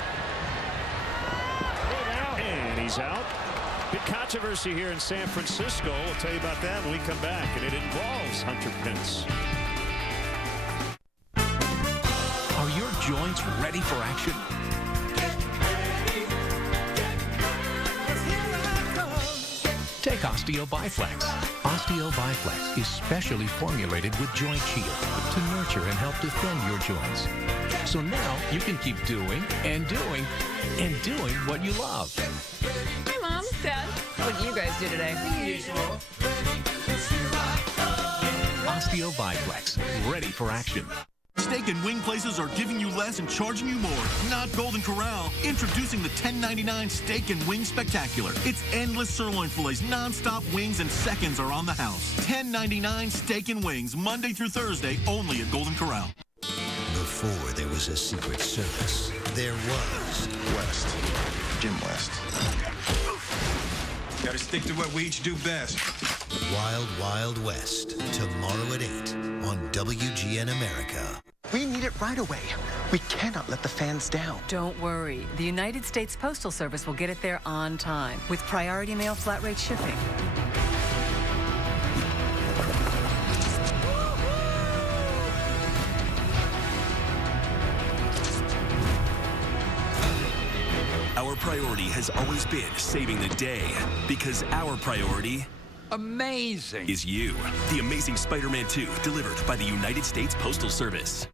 And he's out. Big controversy here in San Francisco. We'll tell you about that when we come back. And it involves Hunter Pence. Are your joints ready for action? Take Osteo-Biflex. Osteo-Biflex is specially formulated with Joint Shield to nurture and help defend your joints. So now you can keep doing and doing and doing what you love. Hi, Mom, Dad. What do you guys do today? Osteo-Biflex, ready for action. Steak and wing places are giving you less and charging you more. Not Golden Corral. Introducing the $10.99 Steak and Wing Spectacular. It's endless sirloin fillets, non-stop wings, and seconds are on the house. $10.99 Steak and Wings, Monday through Thursday, only at Golden Corral. Before there was a Secret Service, there was West. Jim West. Gotta stick to what we each do best. Wild Wild West, tomorrow at 8 on WGN America. We need it right away. We cannot let the fans down. Don't worry. The United States Postal Service will get it there on time with priority mail flat rate shipping. Our priority has always been saving the day, because our priority amazing is you. The Amazing Spider-Man 2, delivered by the United States Postal Service.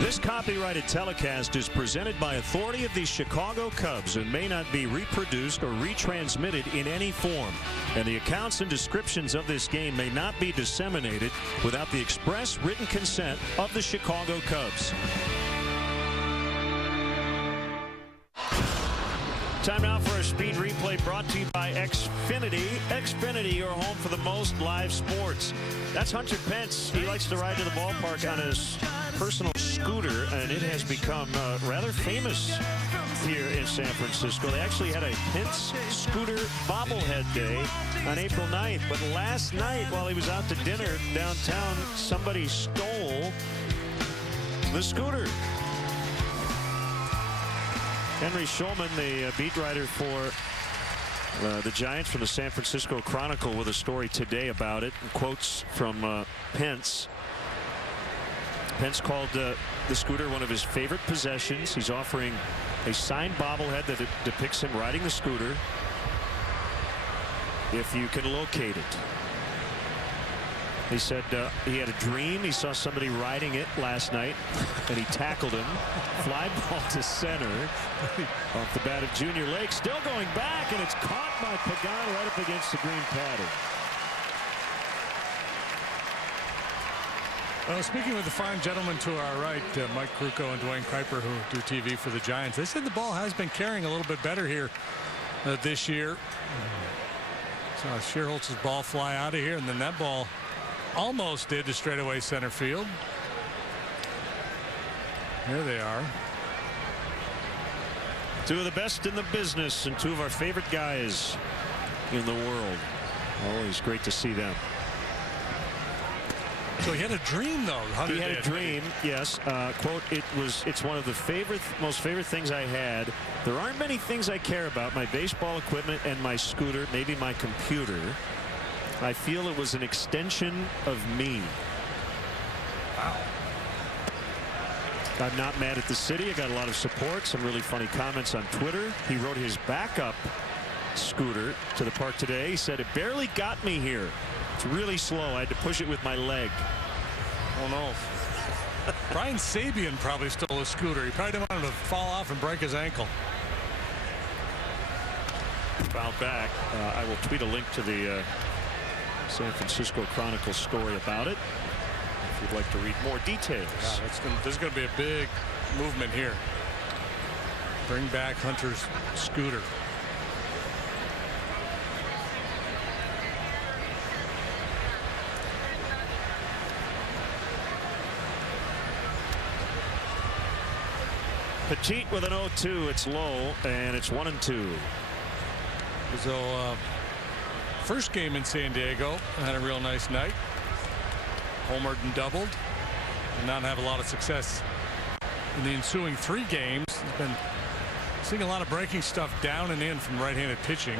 This copyrighted telecast is presented by authority of the Chicago Cubs and may not be reproduced or retransmitted in any form. And the accounts and descriptions of this game may not be disseminated without the express written consent of the Chicago Cubs. Time now for a speed replay brought to you by Xfinity. Xfinity, your home for the most live sports. That's Hunter Pence. He likes to ride to the ballpark on his personal scooter, and it has become rather famous here in San Francisco. They actually had a Pence scooter bobblehead day on April 9th. But last night, while he was out to dinner downtown, somebody stole the scooter. Henry Schulman, the beat writer for the Giants from the San Francisco Chronicle, with a story today about it. Quotes from Pence. Pence called the scooter one of his favorite possessions. He's offering a signed bobblehead that depicts him riding the scooter, if you can locate it. He said he had a dream. He saw somebody riding it last night, and he tackled him. Fly ball to center off the bat of Junior Lake. Still going back, and it's caught by Pagan right up against the green pattern. Well, speaking with the fine gentlemen to our right, Mike Krukow and Dwayne Kuiper, who do TV for the Giants, they said the ball has been carrying a little bit better here this year. So Schierholtz's ball fly out of here, and then that ball almost did to straightaway center field. Here they are. Two of the best in the business and two of our favorite guys in the world. Always great to see them. So he had a dream, though. He had a dream, yes. Quote, it's one of the most favorite things I had. There aren't many things I care about. My baseball equipment and my scooter, maybe my computer. I feel it was an extension of me. Wow. I'm not mad at the city. I got a lot of support, some really funny comments on Twitter. He rode his backup scooter to the park today. He said, it barely got me here. It's really slow. I had to push it with my leg. Oh, no. Brian Sabian probably stole a scooter. He probably didn't want him to fall off and break his ankle. Foul back. I will tweet a link to the San Francisco Chronicle story about it if you'd like to read more details. Yeah, there's going to be a big movement here. Bring back Hunter's scooter. Petit with an 0-2. It's low, and it's 1-2. So first game in San Diego, had a real nice night. Homered and doubled. Did not have a lot of success in the ensuing 3 games. He's been seeing a lot of breaking stuff down and in from right-handed pitching.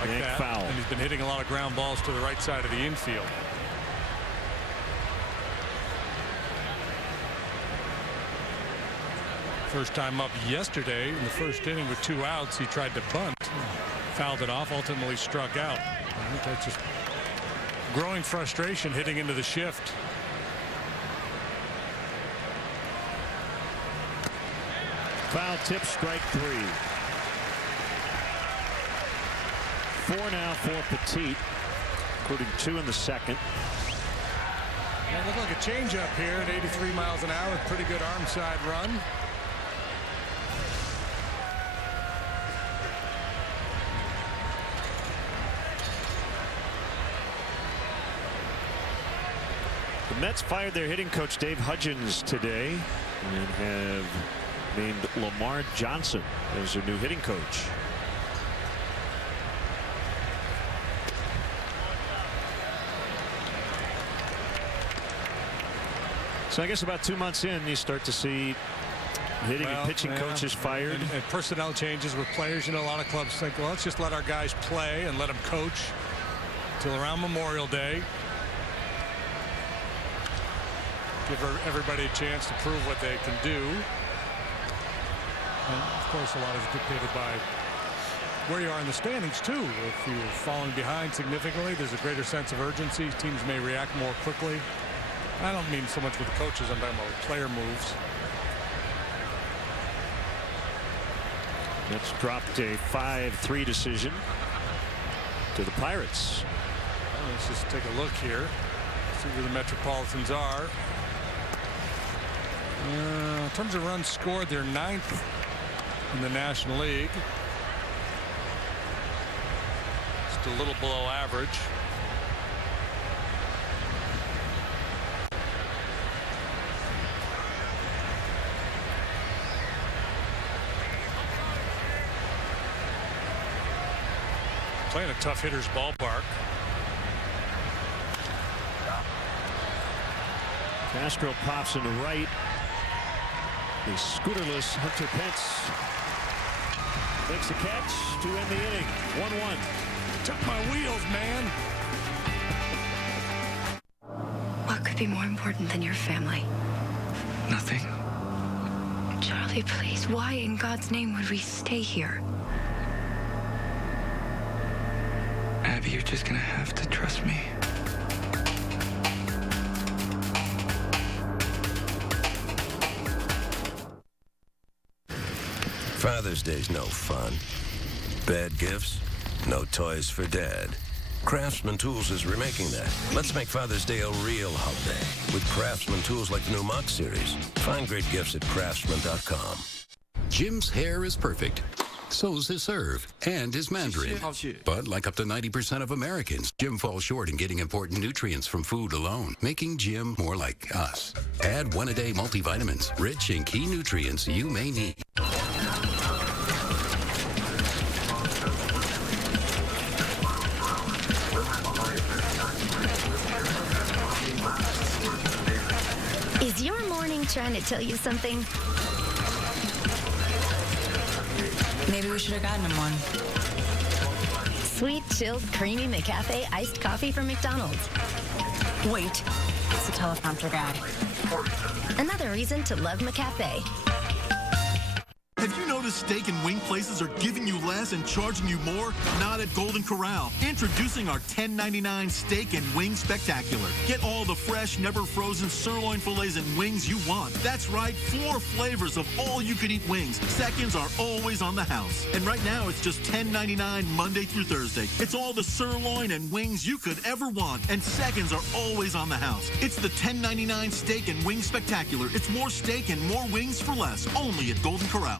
Like that. Foul. And he's been hitting a lot of ground balls to the right side of the infield. First time up yesterday in the first inning with 2 outs. He tried to bunt, fouled it off, ultimately struck out. I think that's just growing frustration hitting into the shift. Foul tip, strike 3. 4 now for Petit, including 2 in the second. It looked like a changeup here at 83 miles an hour. Pretty good arm side run. The Mets fired their hitting coach Dave Hudgens today. and have named Lamar Johnson as their new hitting coach. So I guess about 2 months in, you start to see hitting and pitching coaches fired. And personnel changes with players. You know, a lot of clubs think, well, let's just let our guys play and let them coach till around Memorial Day. Give everybody a chance to prove what they can do. And, of course, a lot is dictated by where you are in the standings, too. If you're falling behind significantly, there's a greater sense of urgency. Teams may react more quickly. I don't mean so much with the coaches. I'm talking about player moves. That's dropped a 5-3 decision to the Pirates. Well, let's just take a look here. See where the Metropolitans are. In terms of runs scored, they're 9th in the National League. Just a little below average. Playing a tough hitter's ballpark. Castro pops into right. The scooterless Hunter Pence makes the catch to end the inning. 1-1. Took my wheels, man. What could be more important than your family? Nothing. Charlie, please, why in God's name would we stay here? Abby, you're just gonna have to trust me. Father's Day's no fun. Bad gifts, no toys for Dad. Craftsman Tools is remaking that. Let's make Father's Day a real holiday with Craftsman Tools like the new Mach series. Find great gifts at craftsman.com. Jim's hair is perfect. So's his serve and his Mandarin. But like up to 90% of Americans, Jim falls short in getting important nutrients from food alone, making Jim more like us. Add one-a-day multivitamins, rich in key nutrients you may need. Is your morning trying to tell you something? Maybe we should have gotten him one. Sweet, chilled, creamy McCafe iced coffee from McDonald's. Wait, it's the teleprompter guy. Another reason to love McCafe. Have you noticed steak and wing places are giving you less and charging you more? Not at Golden Corral. Introducing our $10.99 Steak and Wing Spectacular. Get all the fresh, never frozen sirloin fillets and wings you want. That's right, 4 flavors of all-you-could-eat wings. Seconds are always on the house. And right now, it's just $10.99 Monday through Thursday. It's all the sirloin and wings you could ever want. And seconds are always on the house. It's the $10.99 Steak and Wing Spectacular. It's more steak and more wings for less. Only at Golden Corral.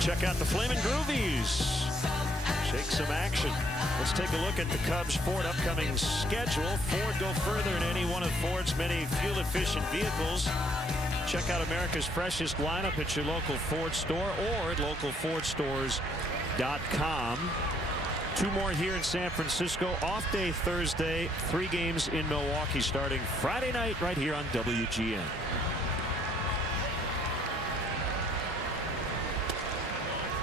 Check out the Flamin' Groovies. Shake some action. Let's take a look at the Cubs Ford upcoming schedule. Ford go further in any one of Ford's many fuel-efficient vehicles. Check out America's freshest lineup at your local Ford store or at localfordstores.com. 2 more here in San Francisco. Off day Thursday. 3 games in Milwaukee starting Friday night right here on WGN.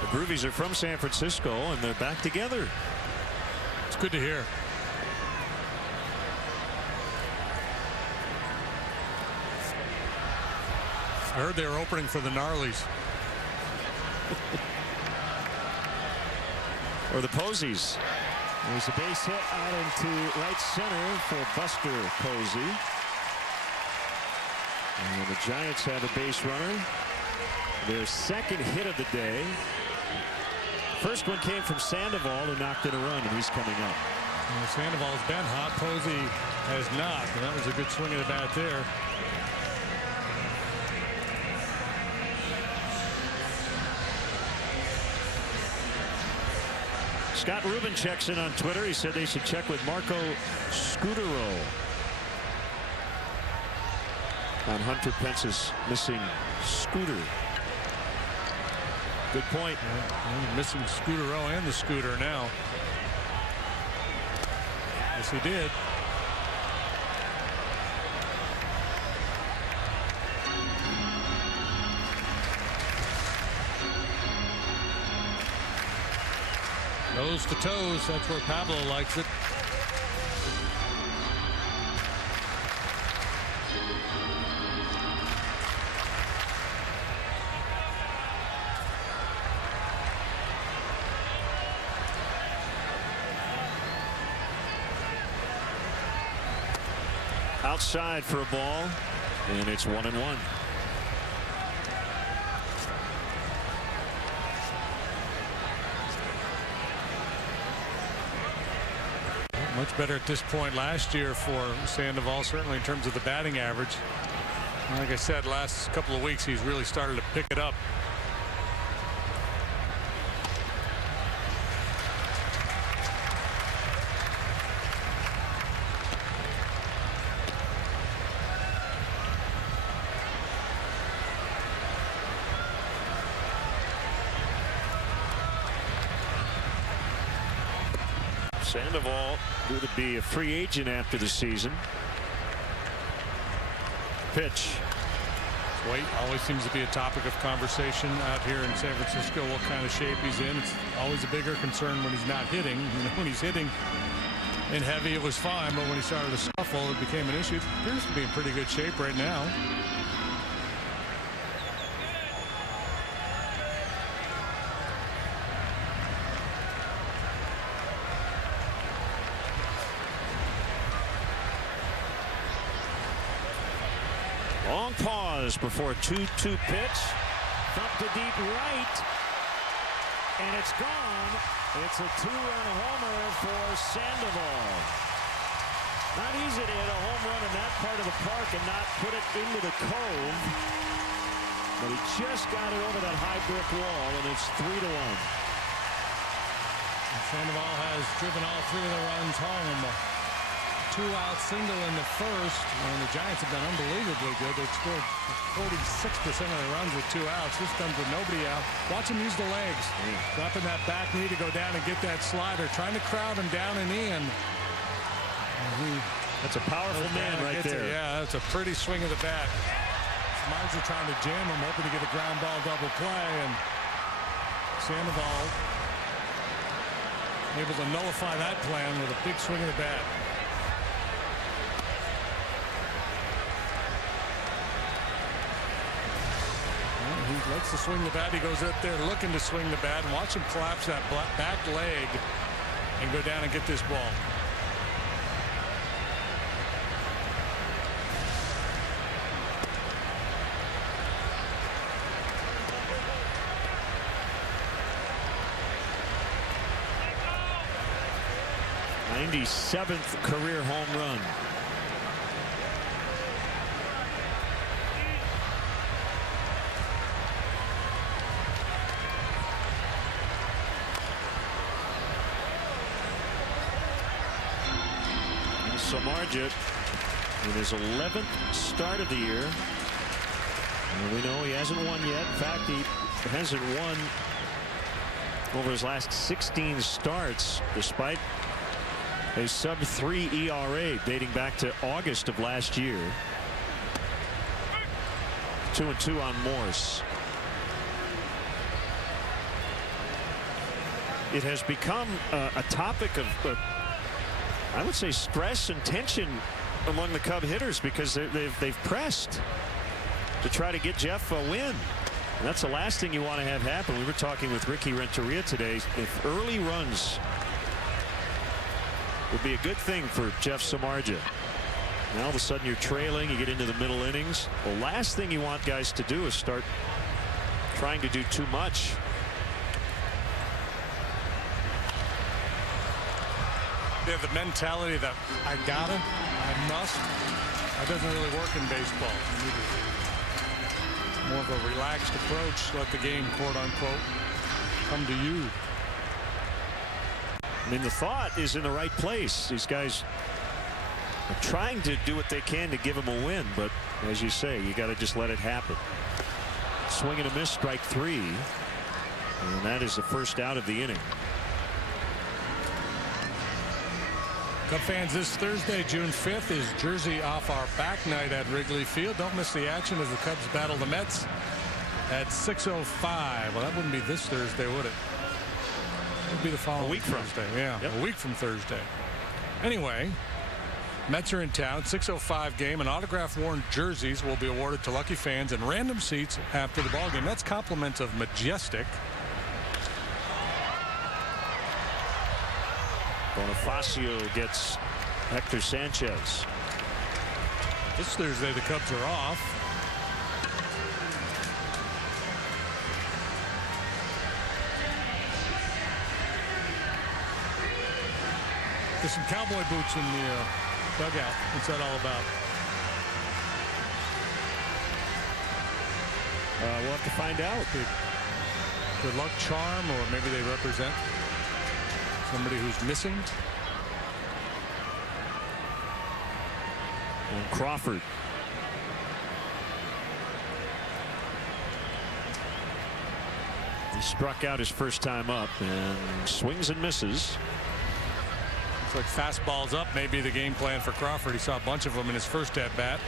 The Groovies are from San Francisco, and they're back together. It's good to hear. I heard they were opening for the Gnarlies. Or the Posies. There's a base hit out into right center for Buster Posey. And the Giants have a base runner. Their second hit of the day. First one came from Sandoval, who knocked in a run, and he's coming up. Well, Sandoval's been hot. Posey has not. And that was a good swing of the bat there. Scott Rubin checks in on Twitter. He said they should check with Marco Scutaro. on Hunter Pence's missing scooter. Good point. Yeah, missing Scooter-O and the scooter now. Yes, he did. Nose to toes, that's where Pablo likes it. Outside for a ball, and it's 1-1. Much better at this point last year for Sandoval, certainly in terms of the batting average. Like I said, last couple of weeks he's really started to pick it up. Sandoval due to be a free agent after the season. Pitch. Weight always seems to be a topic of conversation out here in San Francisco. What kind of shape he's in. It's always a bigger concern when he's not hitting. You know, when he's hitting in heavy, it was fine, but when he started to scuffle, it became an issue. It appears to be in pretty good shape right now. Long pause before a 2-2 pitch. Thumped to deep right. And it's gone. It's a 2-run homer for Sandoval. Not easy to hit a home run in that part of the park and not put it into the cove. But he just got it over that high brick wall, and it's 3-1. Sandoval has driven all three of the runs home. Two-out single in the first, and the Giants have been unbelievably good. They've scored 46% of their runs with 2 outs. This comes with nobody out. Watch him use the legs, dropping that back knee to go down and get that slider, trying to crowd him down and in. That's a powerful man right there. Yeah, that's a pretty swing of the bat. Samardzija trying to jam him, hoping to get a ground ball double play, and Sandoval able to nullify that plan with a big swing of the bat. He likes to swing the bat. He goes up there looking to swing the bat, and watch him collapse that back leg and go down and get this ball. '97th career home run. Samardzija in his 11th start of the year. And we know he hasn't won yet. In fact, he hasn't won over his last 16 starts, despite a sub-3 ERA dating back to August of last year. 2-2 on Morse. It has become a topic of I would say stress and tension among the Cub hitters, because they've pressed to try to get Jeff a win. And that's the last thing you want to have happen. We were talking with Ricky Renteria today. If early runs would be a good thing for Jeff Samardzija. Now all of a sudden you're trailing, you get into the middle innings. The last thing you want guys to do is start trying to do too much. They have the mentality that I gotta, I must. That doesn't really work in baseball. You need more of a relaxed approach. Let the game, quote unquote, come to you. I mean, the thought is in the right place. These guys They're trying to do what they can to give him a win, but as you say, you got to just let it happen. Swing and a miss, strike 3, and that is the first out of the inning. Cub fans, this Thursday, June 5th, is Jersey Off Our Back night at Wrigley Field. Don't miss the action as the Cubs battle the Mets at 6:05. Well, that wouldn't be this Thursday, would it? It would be the following week from Thursday. Yeah, yep. A week from Thursday. Anyway, Mets are in town. 6:05 game, and autograph worn jerseys will be awarded to lucky fans and random seats after the ballgame. That's compliments of Majestic. Bonifacio gets Hector Sanchez. This Thursday, the Cubs are off. There's some cowboy boots in the dugout. What's that all about? We'll have to find out. Good luck charm, or maybe they represent somebody who's missing. And Crawford. He struck out his first time up and swings and misses. Looks like fastballs up may be the game plan for Crawford. He saw a bunch of them in his first at bat.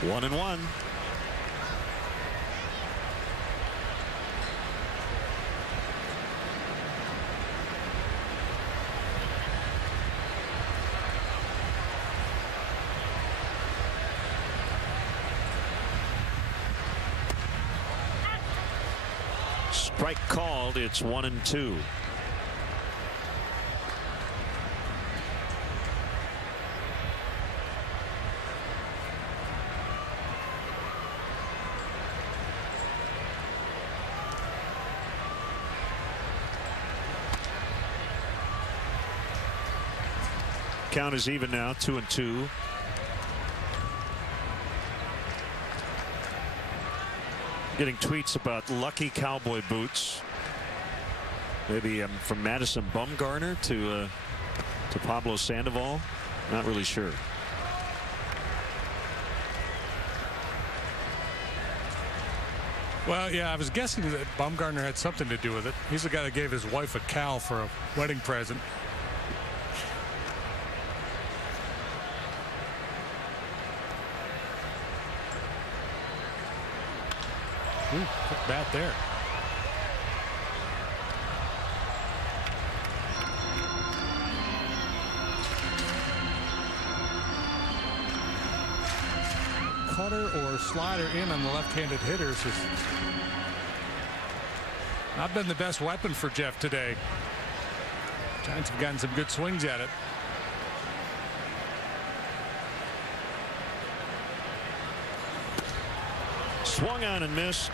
One and one. Strike called. It's 1-2. Count is even now, 2-2. Getting tweets about lucky cowboy boots. Maybe from Madison Bumgarner to Pablo Sandoval. Not really sure. Well, yeah, I was guessing that Bumgarner had something to do with it. He's the guy that gave his wife a cow for a wedding present. Ooh, good bat there. Cutter or slider in on the left-handed hitters has not been the best weapon for Jeff today. Giants have gotten some good swings at it. Swung on and missed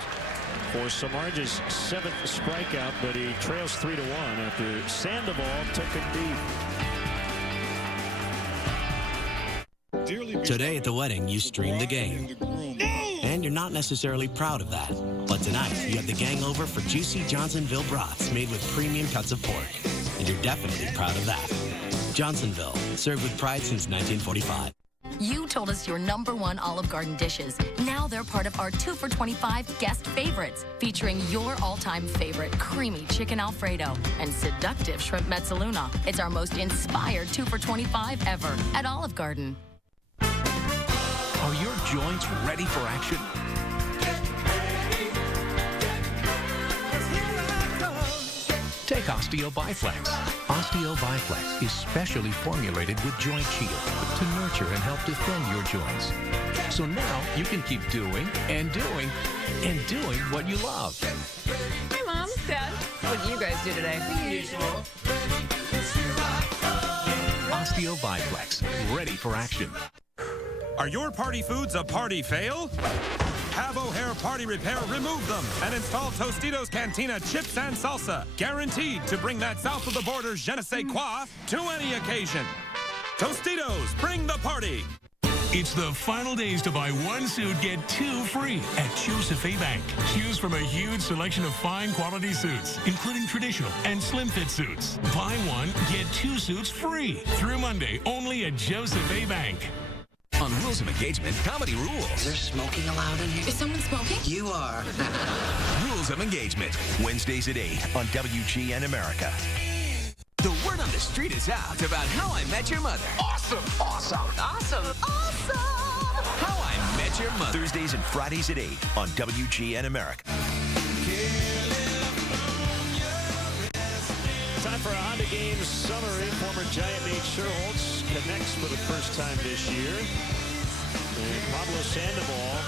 for Samardzij's 7th strikeout, but he trails 3-1 after Sandoval took it deep. Today at the wedding, you stream the game. And you're not necessarily proud of that. But tonight, you have the gang over for juicy Johnsonville brats made with premium cuts of pork. And you're definitely proud of that. Johnsonville, served with pride since 1945. You told us your #1 Olive Garden dishes. Now they're part of our 2 for $25 guest favorites, featuring your all-time favorite creamy chicken Alfredo and seductive shrimp mezzaluna. It's our most inspired 2 for $25 ever at Olive Garden. Are your joints ready for action? Take Osteo Biflex. Osteo Biflex is specially formulated with Joint Shield to nurture and help defend your joints. So now you can keep doing and doing and doing what you love. Hey, Mom, Dad. What did you guys do today? Osteo Biflex, ready for action. Are your party foods a party fail? Have O'Hare Party Repair remove them and install Tostitos Cantina chips and salsa, guaranteed to bring that south of the border je ne sais quoi to any occasion. Tostitos, bring the party. It's the final days to buy one suit, get two free at Joseph A. Bank. Choose from a huge selection of fine quality suits, including traditional and slim fit suits. Buy one, get two suits free. Through Monday, only at Joseph A. Bank. On Rules of Engagement, comedy rules. Is there smoking allowed in here? Is someone smoking? You are. Rules of Engagement. Wednesdays at 8 on WGN America. The word on the street is out about How I Met Your Mother. Awesome. Awesome. Awesome. Awesome. How I Met Your Mother. Thursdays and Fridays at 8 on WGN America. Time for a Honda Games summary. Former Giant Nate Sherholtz connects for the first time this year. And Pablo Sandoval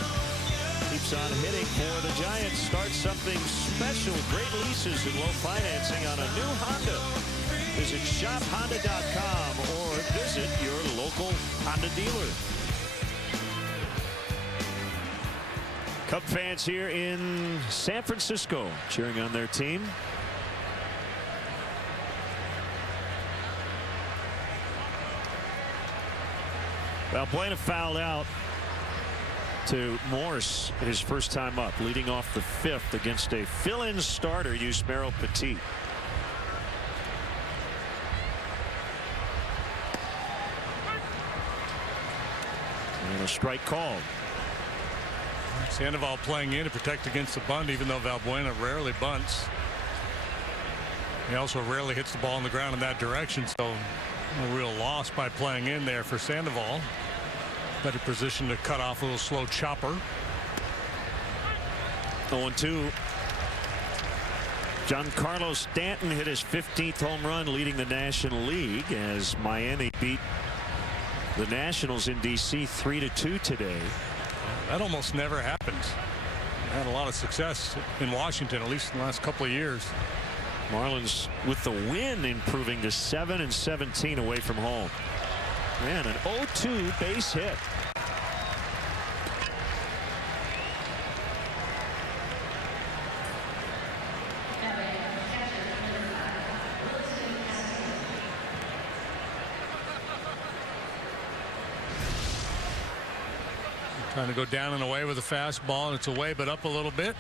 keeps on hitting for the Giants. Starts something special. Great leases and low financing on a new Honda. Visit shophonda.com or visit your local Honda dealer. Cub fans here in San Francisco cheering on their team. Valbuena fouled out to Morse his first time up, leading off the fifth against a fill-in starter, Yusmeiro Petit. And a strike called. Sandoval playing in to protect against the bunt, even though Valbuena rarely bunts. He also rarely hits the ball on the ground in that direction, so a real loss by playing in there for Sandoval. Better position to cut off a little slow chopper. 0-2. Giancarlo Stanton hit his 15th home run, leading the National League as Miami beat the Nationals in D.C. 3-2 today. That almost never happens. Had a lot of success in Washington, at least in the last couple of years. Marlins with the win improving to 7-17 away from home. Man, an 0-2 base hit. Trying to go down and away with a fastball, and it's away but up a little bit.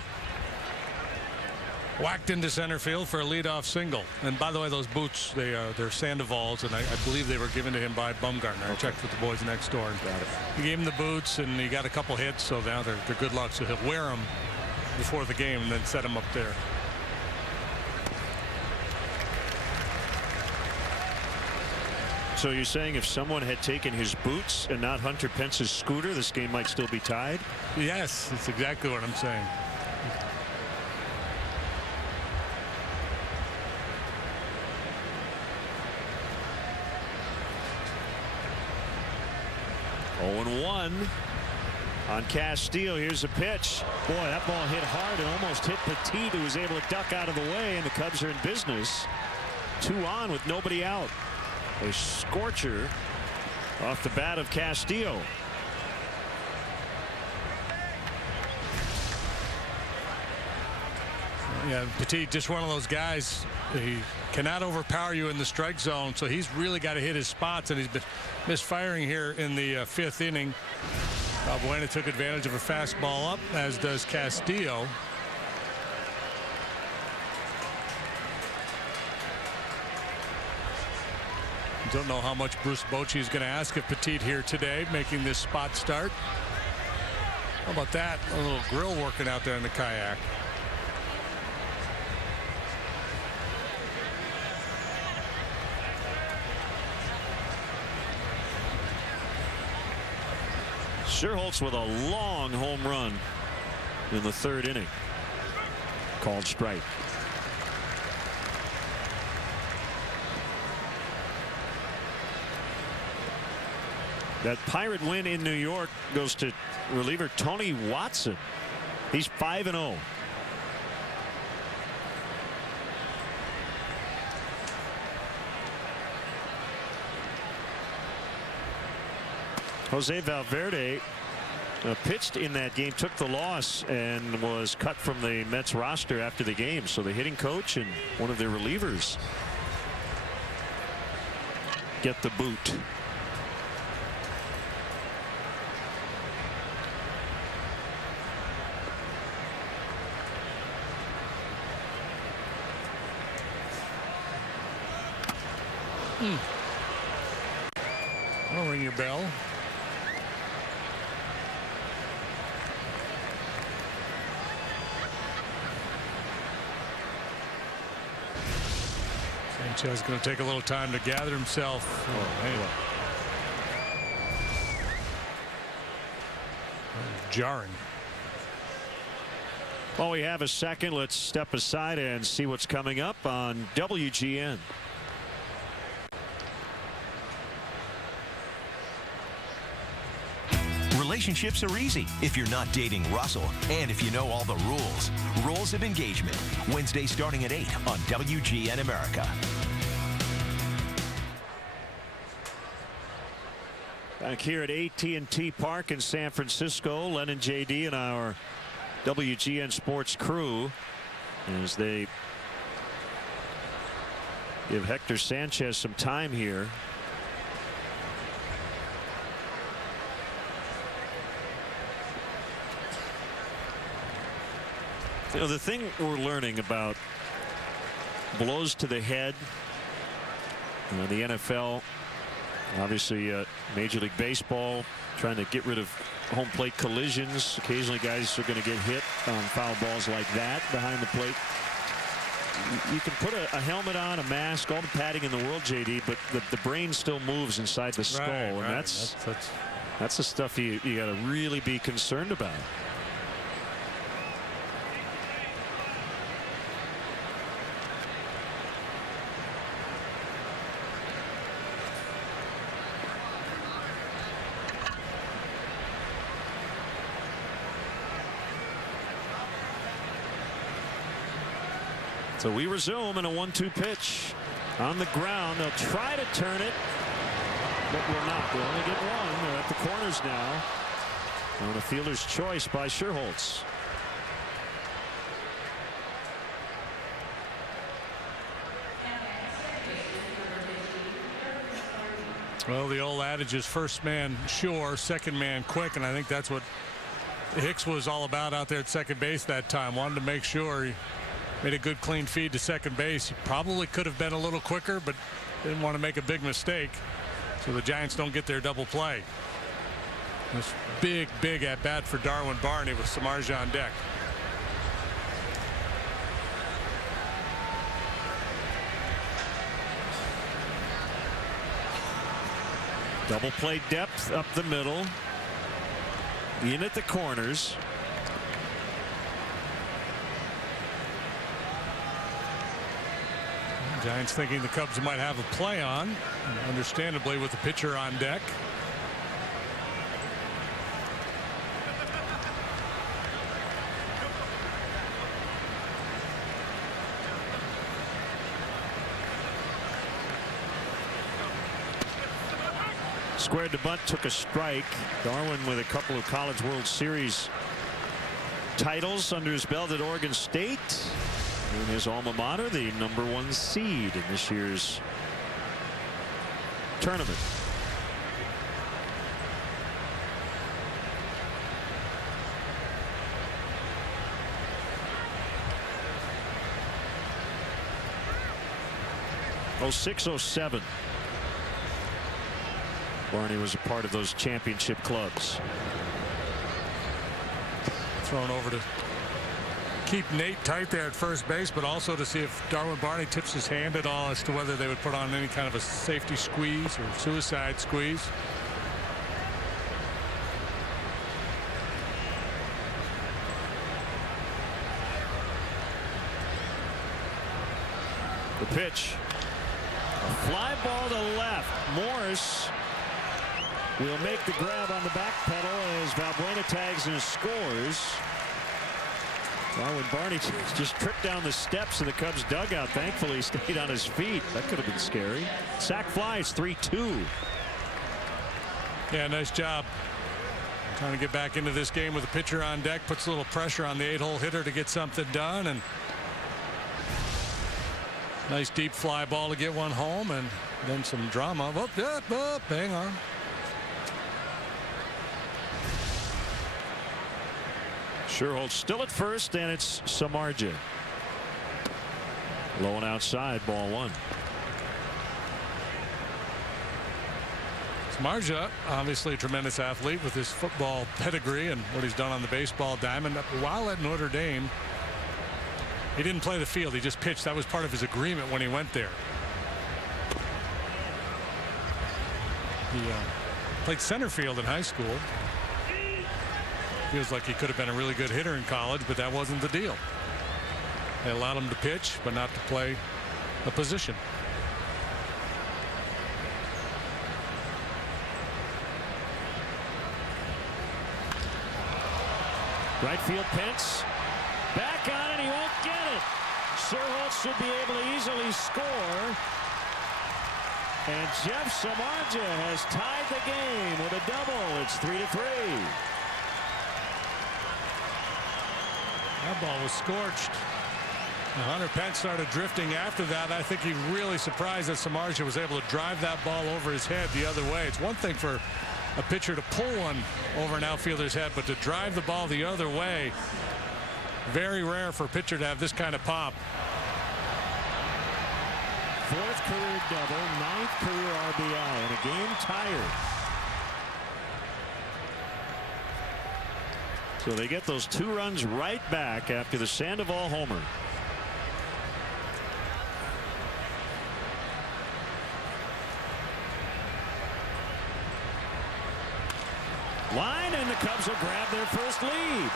Whacked into center field for a leadoff single. And by the way, those boots, they're Sandoval's, and I believe they were given to him by Bumgarner. I checked with the boys next door. He gave him the boots, and he got a couple hits, so now they're good luck. So he'll wear them before the game and then set them up there. So you're saying if someone had taken his boots and not Hunter Pence's scooter, this game might still be tied? Yes, that's exactly what I'm saying. On Castillo. Here's a pitch. Boy, that ball hit hard and almost hit Petit, who was able to duck out of the way, and the Cubs are in business. 2 on with nobody out. A scorcher off the bat of Castillo. Yeah, Petit, just one of those guys. He cannot overpower you in the strike zone, so he's really got to hit his spots, and he's been misfiring here in the 5th inning. Valbuena took advantage of a fastball up, as does Castillo. Don't know how much Bruce Bochy is going to ask of Petit here today, making this spot start. How about that? A little grill working out there in the kayak. Sherholtz with a long home run in the 3rd inning. Called strike. That Pirate win in New York goes to reliever Tony Watson. He's 5-0. Jose Valverde pitched in that game, took the loss, and was cut from the Mets roster after the game. So the hitting coach and one of their relievers get the boot. I'll ring your bell. Sanchez going to take a little time to gather himself. Jarring. While we have a second, let's step aside and see what's coming up on WGN. Relationships are easy if you're not dating Russell and if you know all the rules. Rules of Engagement. Wednesday starting at 8 on WGN America. Back here at AT&T Park in San Francisco, Len and JD and our WGN Sports crew as they give Hector Sanchez some time here. You know, the thing we're learning about blows to the head, the NFL, obviously Major League Baseball trying to get rid of home plate collisions. Occasionally guys are going to get hit on foul balls like that behind the plate. You can put a helmet on, a mask, all the padding in the world, JD, but the brain still moves inside the skull, and that's the stuff you got to really be concerned about. So we resume in a 1-2 pitch on the ground. They'll try to turn it, but will not. They'll only get one. They're at the corners now on a fielder's choice by Sherholtz. Well, the old adage is first man sure, second man quick, and I think that's what Hicks was all about out there at second base that time. Wanted to make sure he made a good clean feed to second base. He probably could have been a little quicker, but didn't want to make a big mistake so the Giants don't get their double play. This big at bat for Darwin Barney with Samardzija on deck. Double play depth up the middle, in at the corners. Giants thinking the Cubs might have a play on, understandably, with the pitcher on deck. Squared to bunt, took a strike. Darwin with a couple of College World Series titles under his belt at Oregon State. In his alma mater, the #1 seed in this year's tournament. '06-07. Barney was a part of those championship clubs. Thrown over to keep Nate tight there at first base, but also to see if Darwin Barney tips his hand at all as to whether they would put on any kind of a safety squeeze or suicide squeeze. The pitch. A fly ball to left. Morris will make the grab on the back pedal as Valbuena tags and scores. Darwin Barney just tripped down the steps of the Cubs dugout. Thankfully, he stayed on his feet. That could have been scary. Sac fly is 3-2. Yeah, nice job. Trying to get back into this game with a pitcher on deck. Puts a little pressure on the 8-hole hitter to get something done. And nice deep fly ball to get one home. And then some drama. Hang on. Sherholtz still at first, and it's Samardzija. Low and outside, ball one. Samardzija, obviously a tremendous athlete with his football pedigree and what he's done on the baseball diamond. While at Notre Dame, he didn't play the field. He just pitched. That was part of his agreement when he went there. He played center field in high school. Feels like he could have been a really good hitter in college, but that wasn't the deal. They allowed him to pitch, but not to play a position. Right field Pence. Back on it, he won't get it. Sirholtz should be able to easily score. And Jeff Samardzija has tied the game with a double. It's 3-3. That ball was scorched. Hunter Pence started drifting after that. I think he really surprised that Samardzija was able to drive that ball over his head the other way. It's one thing for a pitcher to pull one over an outfielder's head, but to drive the ball the other way, very rare for a pitcher to have this kind of pop. 4th career double, 9th career RBI, and a game tired. So they get those 2 runs right back after the Sandoval homer. Line, and the Cubs will grab their first lead.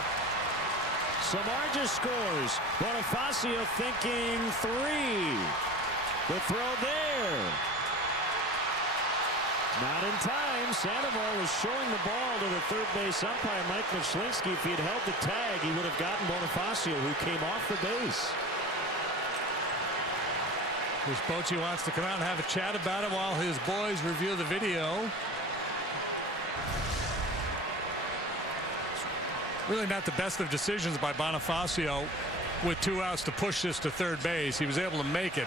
Samardzija scores. Bonifacio thinking 3. The throw there. Not in time. Sandoval was showing the ball to the third base umpire, Mike Mishlinski. If he had held the tag, he would have gotten Bonifacio, who came off the base. Bruce Bochy wants to come out and have a chat about it while his boys review the video. Really not the best of decisions by Bonifacio with 2 outs to push this to third base. He was able to make it,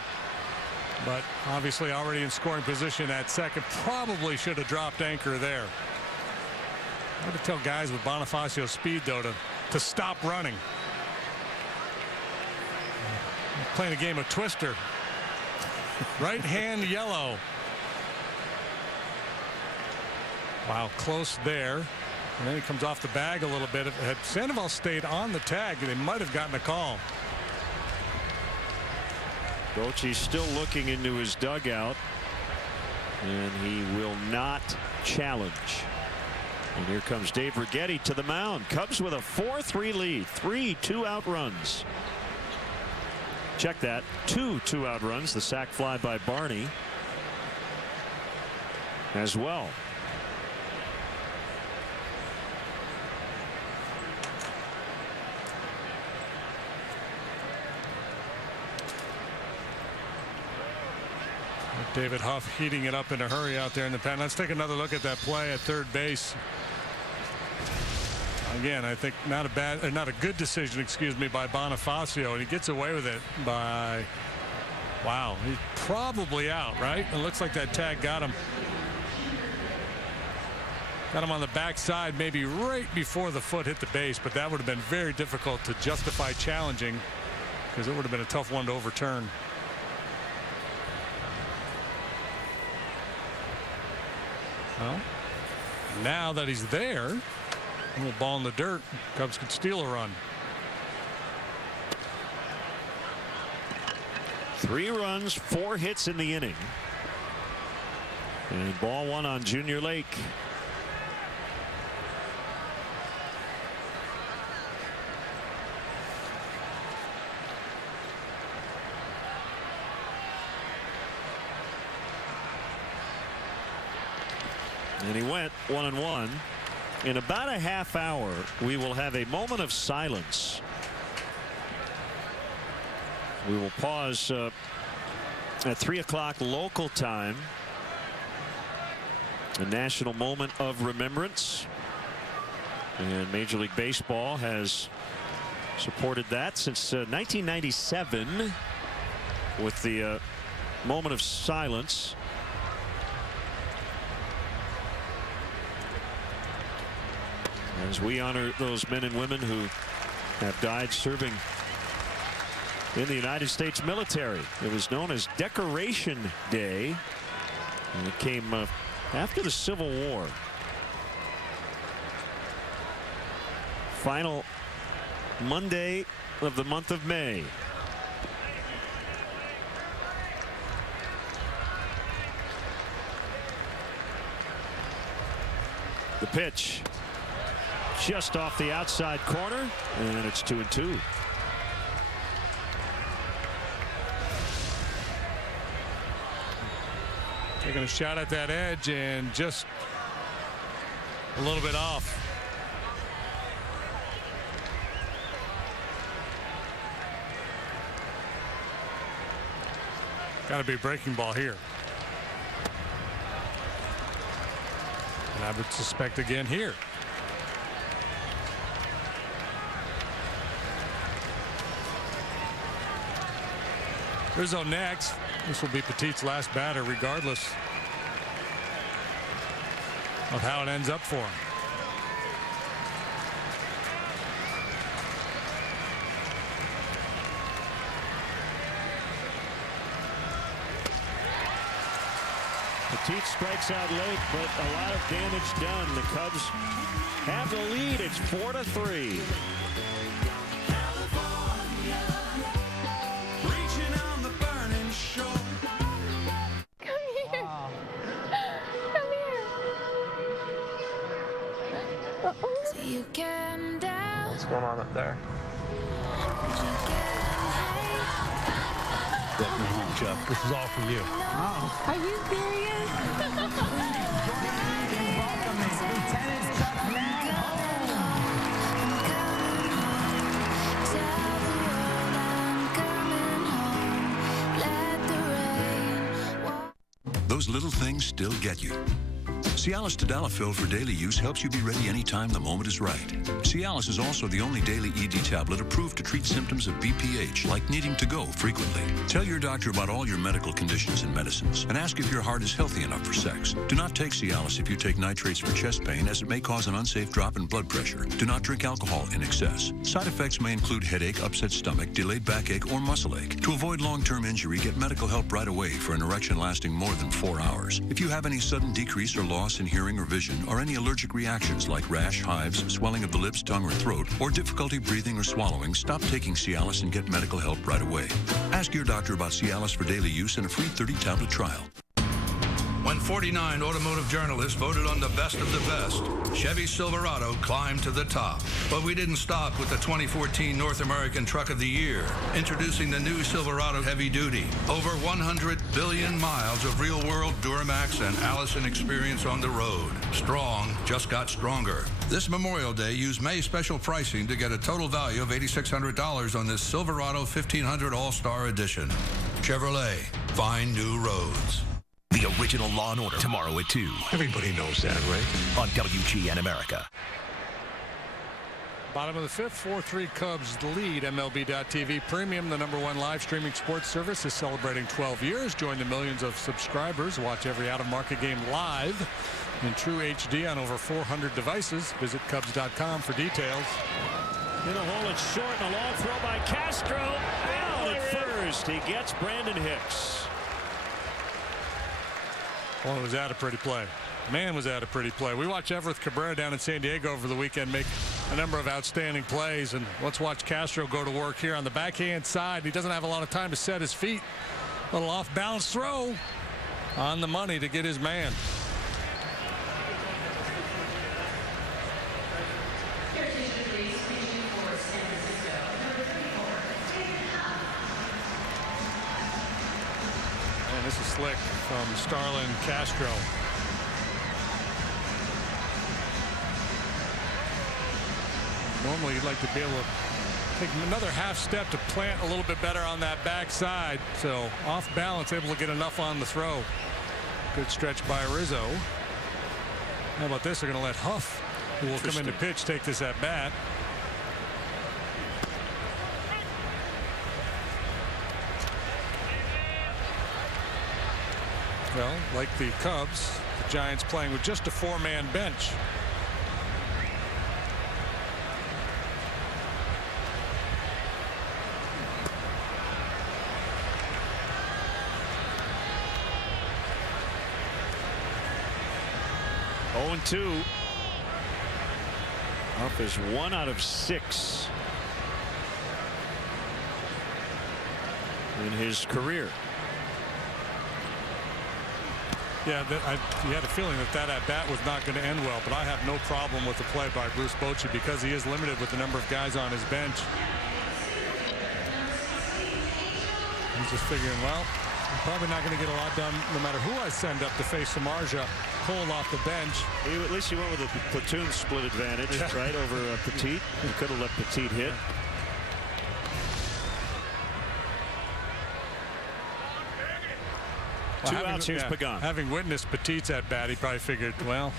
but obviously already in scoring position at second. Probably should have dropped anchor there. I have to tell guys with Bonifacio's speed, though, to stop running. Playing a game of Twister. Right hand yellow. Wow, close there. And then he comes off the bag a little bit. Had Sandoval stayed on the tag, they might have gotten a call. Bochy's still looking into his dugout, and he will not challenge. And here comes Dave Righetti to the mound. Cubs with a 4-3 lead. 3 2-out runs. Check that. 2 2-out runs. The sac fly by Barney as well. David Huff heating it up in a hurry out there in the pen. Let's take another look at that play at third base. Again, I think not a good decision, excuse me, by Bonifacio, and he gets away with it by, wow, he's probably out, right? It looks like that tag got him. Got him on the backside, maybe right before the foot hit the base, but that would have been very difficult to justify challenging, because it would have been a tough one to overturn. Well, now that he's there, a little ball in the dirt, Cubs could steal a run. 3 runs, 4 hits in the inning. And ball 1 on Junior Lake. And he went 1-1. In about a half hour, we will have a moment of silence. We will pause at 3 o'clock local time. A national moment of remembrance. And Major League Baseball has supported that since 1997 with the moment of silence. As we honor those men and women who have died serving in the United States military. It was known as Decoration Day. And it came After the Civil War, final Monday of the month of May. The pitch just off the outside corner, and it's 2-2. Taking a shot at that edge and just a little bit off. Got to be a breaking ball here. And I would suspect again here. Rizzo next. This will be Petit's last batter, regardless of how it ends up for him. Petit strikes out late, but a lot of damage done. The Cubs have the lead. It's 4-3. What's going on up there? Welcome home, Chuck. This is all for you. Oh. Are you serious? Those little things still get you. Cialis Tadalafil for daily use helps you be ready anytime the moment is right. Cialis is also the only daily ED tablet approved to treat symptoms of BPH, like needing to go frequently. Tell your doctor about all your medical conditions and medicines, and ask if your heart is healthy enough for sex. Do not take Cialis if you take nitrates for chest pain, as it may cause an unsafe drop in blood pressure. Do not drink alcohol in excess. Side effects may include headache, upset stomach, delayed backache, or muscle ache. To avoid long-term injury, get medical help right away for an erection lasting more than 4 hours. If you have any sudden decrease or loss in hearing or vision, or any allergic reactions like rash, hives, swelling of the lips, tongue, or throat, or difficulty breathing or swallowing, stop taking Cialis and get medical help right away. Ask your doctor about Cialis for daily use and a free 30-tablet trial. When 49 automotive journalists voted on the best of the best, Chevy Silverado climbed to the top. But we didn't stop with the 2014 North American Truck of the Year. Introducing the new Silverado Heavy Duty. Over 100 billion miles of real-world Duramax and Allison experience on the road. Strong just got stronger. This Memorial Day, use May special pricing to get a total value of $8,600 on this Silverado 1500 All-Star Edition. Chevrolet, find new roads. The original Law and Order, tomorrow at 2. Everybody knows that, right? On WGN America. Bottom of the fifth, 4-3 Cubs lead. MLB.TV Premium, the #1 live streaming sports service, is celebrating 12 years. Join the millions of subscribers. Watch every out-of-market game live in true HD on over 400 devices. Visit Cubs.com for details. In the hole, it's short, and a long throw by Castro. Out at first. He gets Brandon Hicks. Well, was that a pretty play? Man, was that a pretty play. We watched Everett Cabrera down in San Diego over the weekend make a number of outstanding plays, and let's watch Castro go to work here on the backhand side. He doesn't have a lot of time to set his feet. A little off-balance throw on the money to get his man. And this is slick from Starlin Castro. Normally you'd like to be able to take another half step to plant a little bit better on that backside. So off balance, able to get enough on the throw. Good stretch by Rizzo. How about this? They're going to let Huff, who will come in to pitch, take this at bat. Well, like the Cubs, the Giants playing with just a 4-man bench. 0-2. Huff is 1 out of 6 in his career. Yeah, you had a feeling that at-bat was not going to end well, but I have no problem with the play by Bruce Bochy because he is limited with the number of guys on his bench. He's just figuring, well, I'm probably not going to get a lot done no matter who I send up to face Samardzija. Cole off the bench. At least he went with a platoon split advantage, right, over Petit. He could have let Petit hit. Well, 2 outs, here's Pagan. Having witnessed Petit's at bat, he probably figured, well.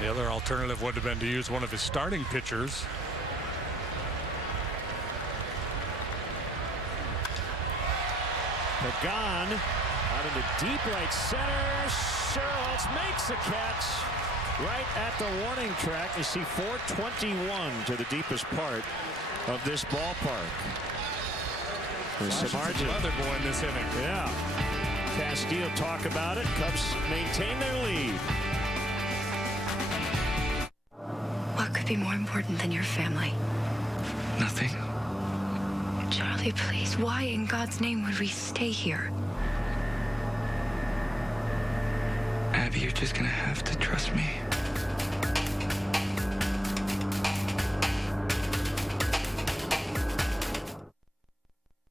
The other alternative would have been to use one of his starting pitchers. Pagan out into deep right center. Sherholtz makes a catch right at the warning track. You see 421 to the deepest part of this ballpark. Samardzija weather boy in this inning. Yeah. Castillo talk about it. Cubs maintain their lead. What could be more important than your family? Nothing. Charlie, please, why in God's name would we stay here? Abby, you're just gonna have to trust me.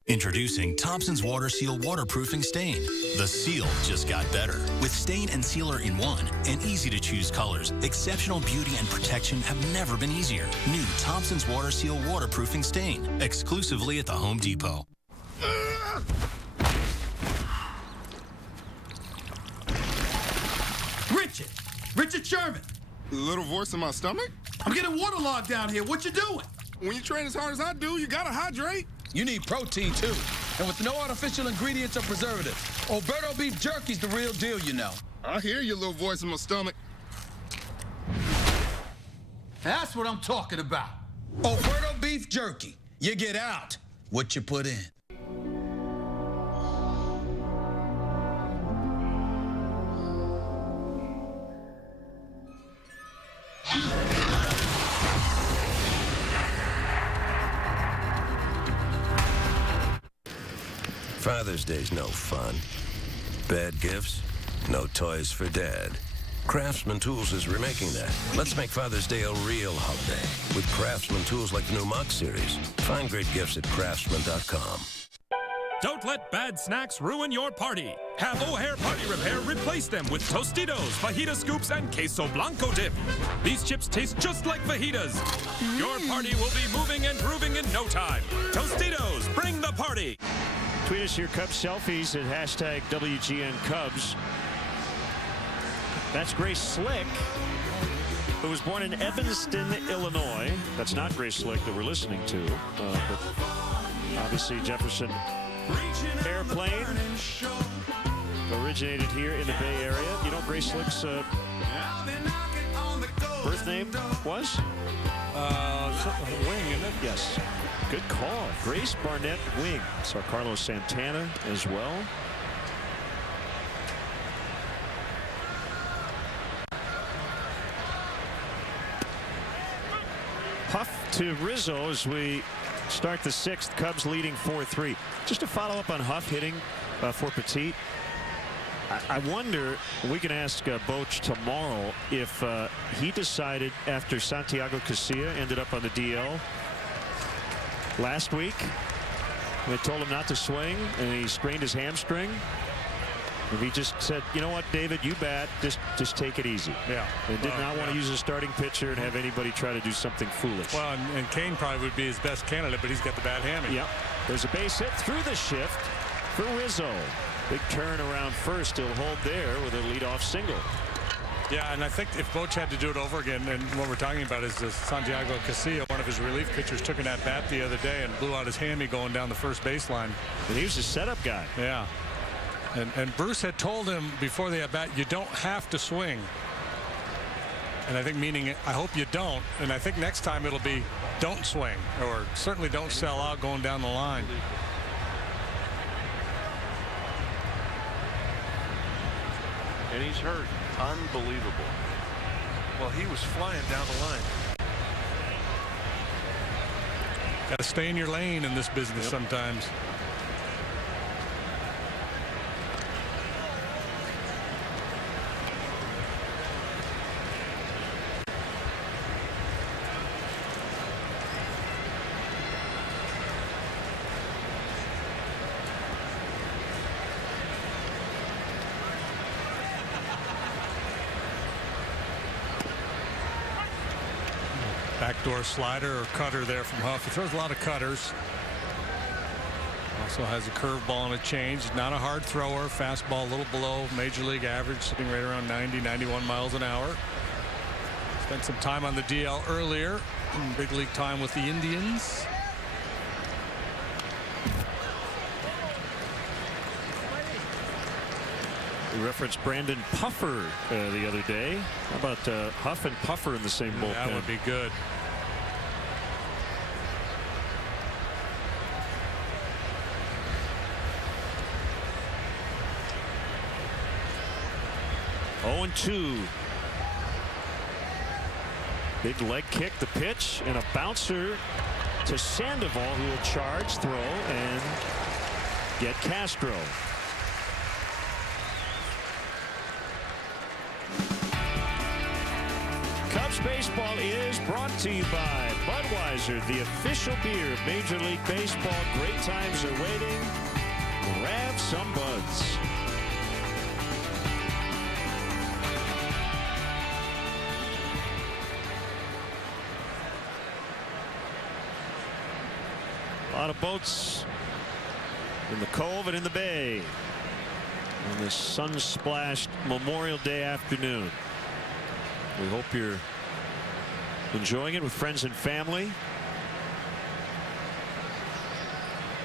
Introducing Thompson's Water Seal Waterproofing Stain. The seal just got better. With stain and sealer in one and easy-to-choose colors, exceptional beauty and protection have never been easier. New Thompson's Water Seal Waterproofing Stain, exclusively at the Home Depot. Richard Sherman. Little voice in my stomach? I'm getting waterlogged down here. What you doing? When you train as hard as I do, you gotta hydrate. You need protein, too. And with no artificial ingredients or preservatives. Alberto beef jerky's the real deal, you know. I hear your little voice in my stomach. That's what I'm talking about. Alberto beef jerky. You get out what you put in. Father's Day's no fun. Bad gifts, no toys for Dad. Craftsman Tools is remaking that. Let's make Father's Day a real holiday with Craftsman Tools like the new Mach series. Find great gifts at craftsman.com. Don't let bad snacks ruin your party. Have O'Hare Party Repair replace them with Tostitos, fajita scoops, and queso blanco dip. These chips taste just like fajitas. Your party will be moving and grooving in no time. Tostitos, bring the party. Tweet us your Cubs selfies at hashtag WGN Cubs. That's Grace Slick, who was born in Evanston, Illinois. That's not Grace Slick that we're listening to, but obviously Jefferson Airplane originated here in the Bay Area. You know Grace Slick's birth name was? Wing, isn't it? Yes. Good call. Grace Barnett Wing. Saw Carlos Santana as well. Huff to Rizzo as we start the sixth. Cubs leading 4-3. Just to follow up on Huff hitting for Petit. I wonder, we can ask Boch tomorrow if he decided after Santiago Casilla ended up on the DL last week. They told him not to swing and he sprained his hamstring. If he just said, you know what, David, you bat, just take it easy. Yeah. And did not want to use a starting pitcher and have anybody try to do something foolish. Well, and Kane probably would be his best candidate, but he's got the bad hammy. Yep. There's a base hit through the shift for Rizzo. Big turn around first. He'll hold there with a leadoff single. Yeah, and I think if Boch had to do it over again, and what we're talking about is Santiago Casilla, one of his relief pitchers, took an at-bat the other day and blew out his hammy going down the first baseline. And he was a setup guy. Yeah. And Bruce had told him before the at-bat, you don't have to swing. And I think meaning, I hope you don't. And I think next time it'll be don't swing, or certainly don't sell out going down the line. And he's hurt. Unbelievable. Well, he was flying down the line. Got to stay in your lane in this business sometimes. Backdoor slider or cutter there from Huff. He throws a lot of cutters. Also has a curveball and a change. Not a hard thrower. Fastball a little below major league average, sitting right around 90, 91 miles an hour. Spent some time on the DL earlier. Big league time with the Indians. We referenced Brandon Puffer the other day. How about Huff and Puffer in the same bullpen? That would be good. Oh, 2. Big leg kick, the pitch, and a bouncer to Sandoval, who will charge, throw, and get Castro. Cubs baseball is brought to you by Budweiser, the official beer of Major League Baseball. Great times are waiting. Grab some buds. A lot of boats in the cove and in the bay on this sun-splashed Memorial Day afternoon. We hope you're enjoying it with friends and family.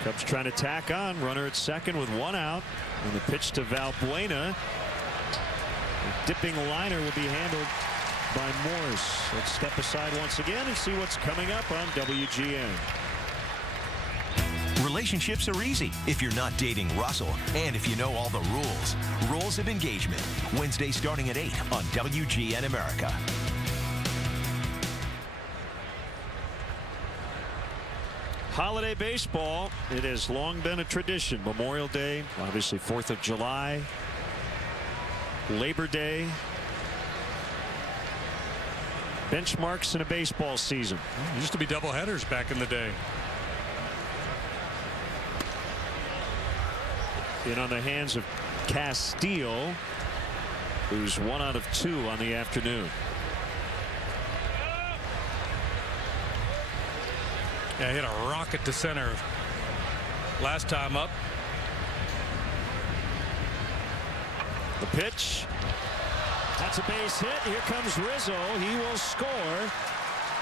Cubs trying to tack on. Runner at second with 1 out. And the pitch to Valbuena. The dipping liner will be handled by Morse. Let's step aside once again and see what's coming up on WGN. Relationships are easy if you're not dating Russell and if you know all the rules. Rules of Engagement. Wednesday starting at 8 on WGN America. Holiday baseball. It has long been a tradition. Memorial Day, obviously 4th of July, Labor Day. Benchmarks in a baseball season. It used to be doubleheaders back in the day. In on the hands of Castillo, who's 1 out of 2 on the afternoon. Yeah, hit a rocket to center last time up. The pitch. That's a base hit. Here comes Rizzo. He will score.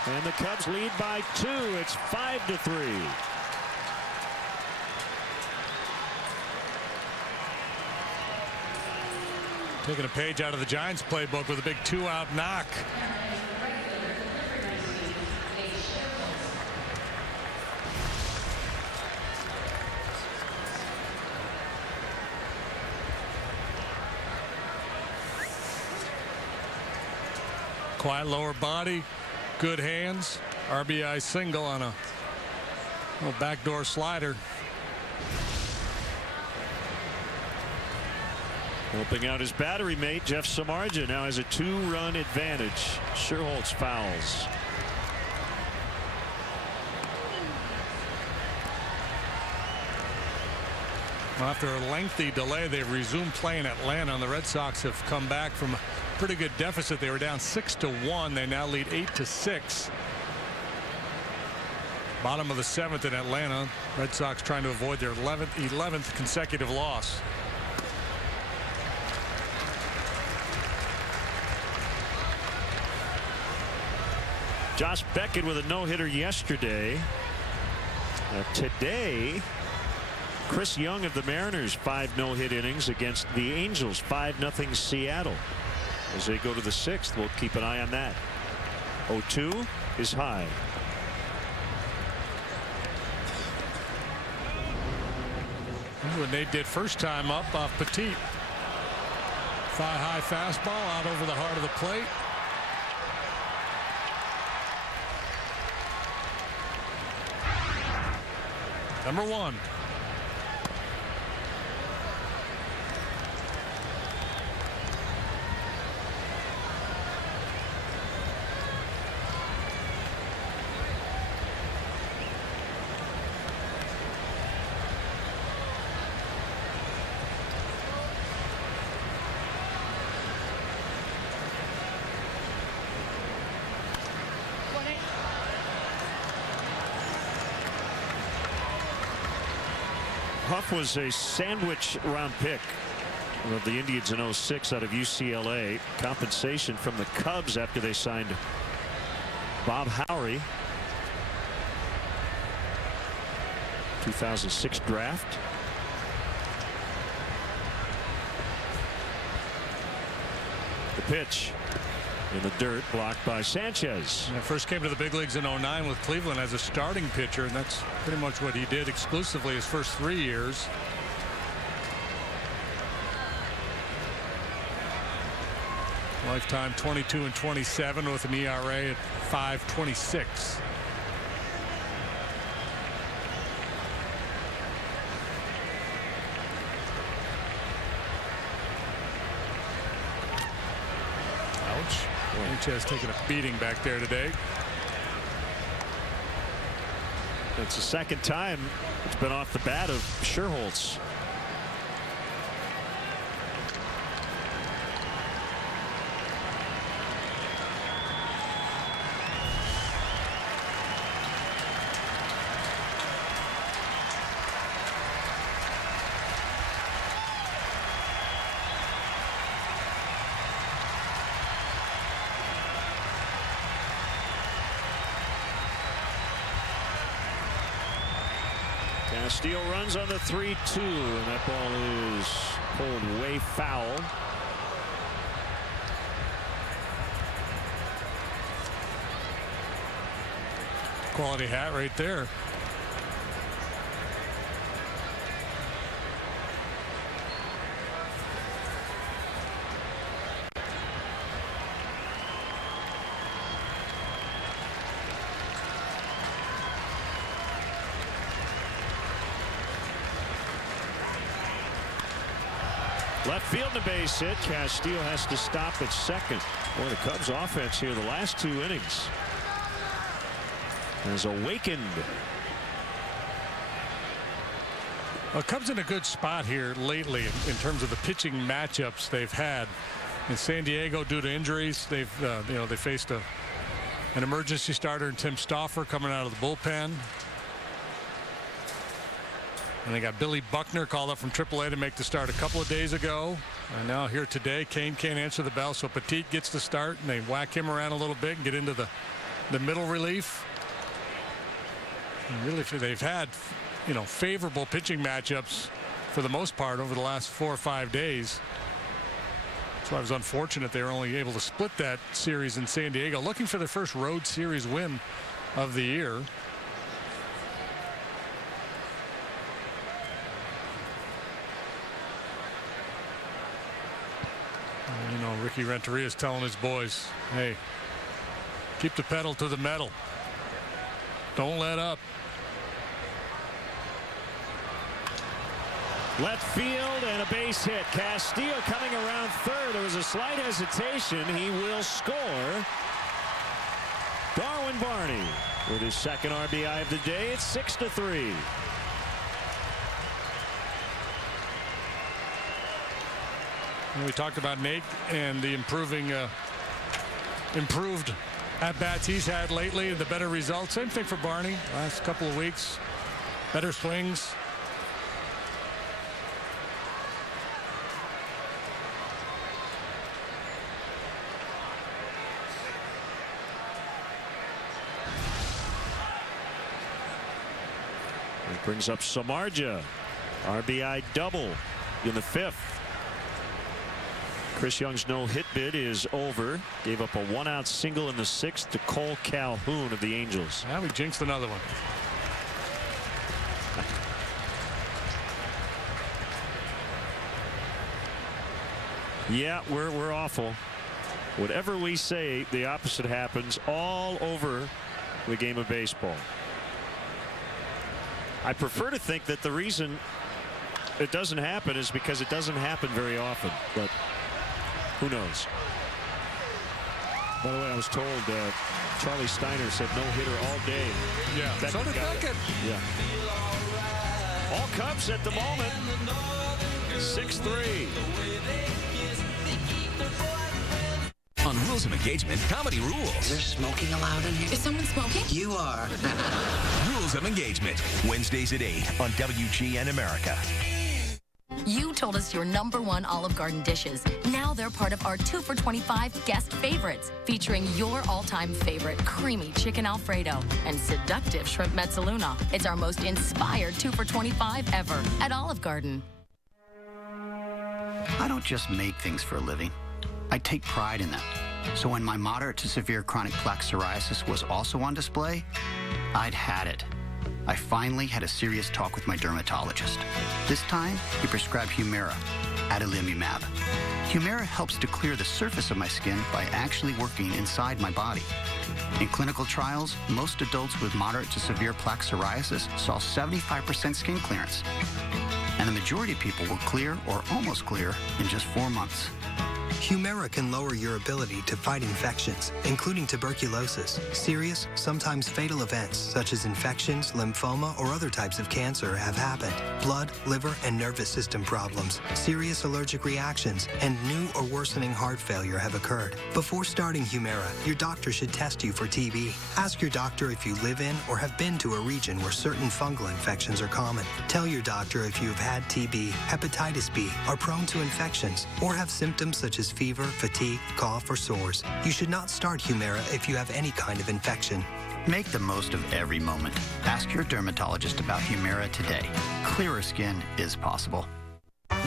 And the Cubs lead by 2. It's 5-3. Taking a page out of the Giants playbook with a big 2-out knock. Quiet lower body, good hands, RBI single on a little backdoor slider. Helping out his battery mate, Jeff Samardzija, now has a 2-run advantage. Sherholtz fouls. After a lengthy delay, they've resumed playing Atlanta, and the Red Sox have come back from a pretty good deficit. They were down 6-1. They now lead 8-6. Bottom of the 7th in Atlanta. Red Sox trying to avoid their 11th consecutive loss. Josh Beckett with a no-hitter yesterday. Today, Chris Young of the Mariners, 5 no-hit innings against the Angels, 5-0 Seattle. As they go to the 6th, we'll keep an eye on that. 0-2 is high. What Nate did first time up off Petit. Thigh-high fastball out over the heart of the plate. Number 1. Huff was a sandwich round pick of the Indians in 06 out of UCLA. Compensation from the Cubs after they signed Bob Howry. 2006 draft. The pitch in the dirt, blocked by Sanchez. And first came to the big leagues in 09 with Cleveland as a starting pitcher, and that's pretty much what he did exclusively his first 3 years. Lifetime 22 and 27 with an ERA at 5.26. Sanchez taking a beating back there today. It's the second time it's been off the bat of Scherholz. Castillo runs on the 3-2, and that ball is pulled way foul. Quality hat right there. Left field and a base hit. Castillo has to stop at second. Boy, the Cubs offense here the last 2 innings has awakened. Well, Cubs in a good spot here lately in terms of the pitching matchups they've had. In San Diego, due to injuries, they've they faced an emergency starter in Tim Stauffer coming out of the bullpen. And they got Billy Buckner called up from AAA to make the start a couple of days ago. And now here today, Kane can't answer the bell, so Petit gets the start, and they whack him around a little bit and get into the middle relief. And really, they've had, favorable pitching matchups for the most part over the last 4 or 5 days. So I was unfortunate they were only able to split that series in San Diego, looking for their first road series win of the year. Ricky Renteria is telling his boys, hey, keep the pedal to the metal. Don't let up. Left field and a base hit. Castillo coming around third. There was a slight hesitation. He will score. Darwin Barney with his second RBI of the day. It's 6-3. We talked about Nate and the improved at-bats he's had lately and the better results. Same thing for Barney. Last couple of weeks, better swings. Brings up Samardzija. RBI double in the 5th. Chris Young's no-hit bid is over. Gave up a 1-out single in the 6th to Cole Calhoun of the Angels. Now we jinxed another one. Yeah, we're awful. Whatever we say, the opposite happens all over the game of baseball. I prefer to think that the reason it doesn't happen is because it doesn't happen very often, but who knows? By the way, I was told Charlie Steiner said no hitter all day. Yeah, so did Beckett. Yeah. All Cubs at the moment. 6-3. On Rules of Engagement, comedy rules. Is there smoking allowed in here? Is someone smoking? You are. Rules of Engagement, Wednesdays at 8 on WGN America. You told us your #1 Olive Garden dishes. Now they're part of our 2 for $25 guest favorites, featuring your all-time favorite creamy chicken Alfredo and seductive shrimp mezzaluna. It's our most inspired 2 for $25 ever at Olive Garden. I don't just make things for a living. I take pride in them. So when my moderate to severe chronic plaque psoriasis was also on display, I'd had it. I finally had a serious talk with my dermatologist. This time, he prescribed Humira, adalimumab. Humira helps to clear the surface of my skin by actually working inside my body. In clinical trials, most adults with moderate to severe plaque psoriasis saw 75% skin clearance. And the majority of people were clear or almost clear in just 4 months. Humira can lower your ability to fight infections, including tuberculosis. Serious, sometimes fatal events such as infections, lymphoma, or other types of cancer have happened. Blood, liver, and nervous system problems, serious allergic reactions, and new or worsening heart failure have occurred. Before starting Humira, your doctor should test you for TB. Ask your doctor if you live in or have been to a region where certain fungal infections are common. Tell your doctor if you have had TB, hepatitis B, are prone to infections, or have symptoms such as fever, fatigue, cough, or sores. You should not start Humira if you have any kind of infection. Make the most of every moment. Ask your dermatologist about Humira today. Clearer skin is possible.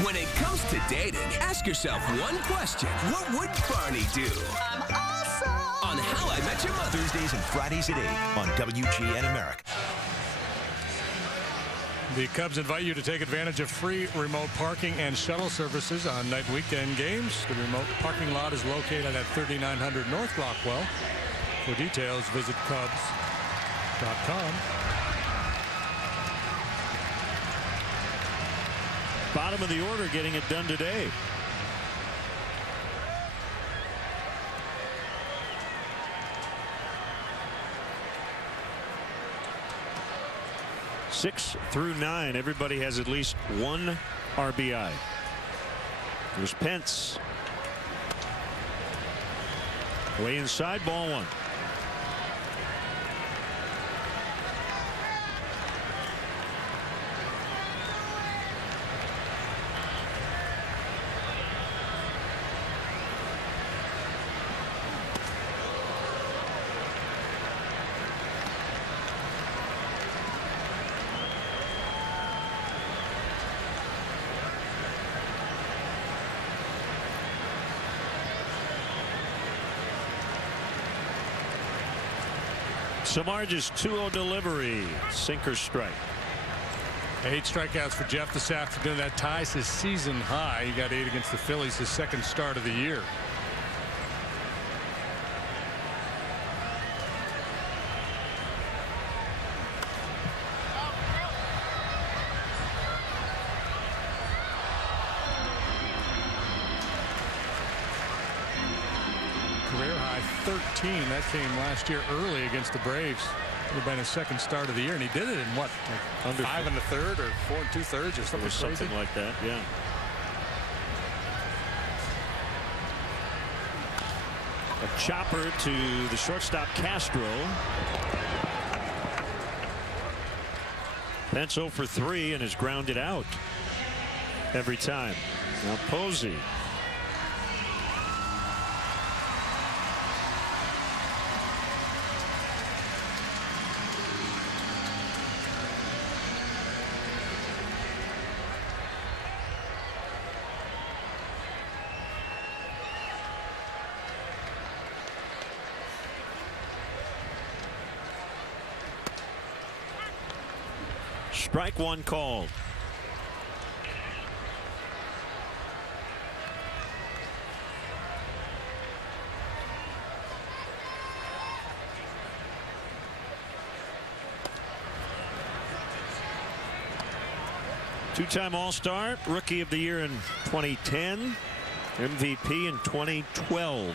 When it comes to dating, ask yourself one question. What would Barney do? I'm awesome! On How I Met Your Mother, Thursdays and Fridays at 8 on WGN America. The Cubs invite you to take advantage of free remote parking and shuttle services on night weekend games. The remote parking lot is located at 3900 North Rockwell. For details, visit Cubs.com. Bottom of the order getting it done today. Six through 9, everybody has at least 1 RBI. There's Pence. Way inside, ball 1. Samardzja's 2-0 delivery. Sinker strike. 8 strikeouts for Jeff this afternoon. That ties his season high. He got 8 against the Phillies, his 2nd start of the year. Career high 13. That came last year early against the Braves. It would have been his 2nd start of the year, and he did it in what, like under 5 1/3 or 4 2/3 or something crazy. Something like that, yeah. A chopper to the shortstop Castro. Pence 0 for 3 and is grounded out every time. Now Posey. Strike one called. Two-time All-Star, Rookie of the Year in 2010, MVP in 2012.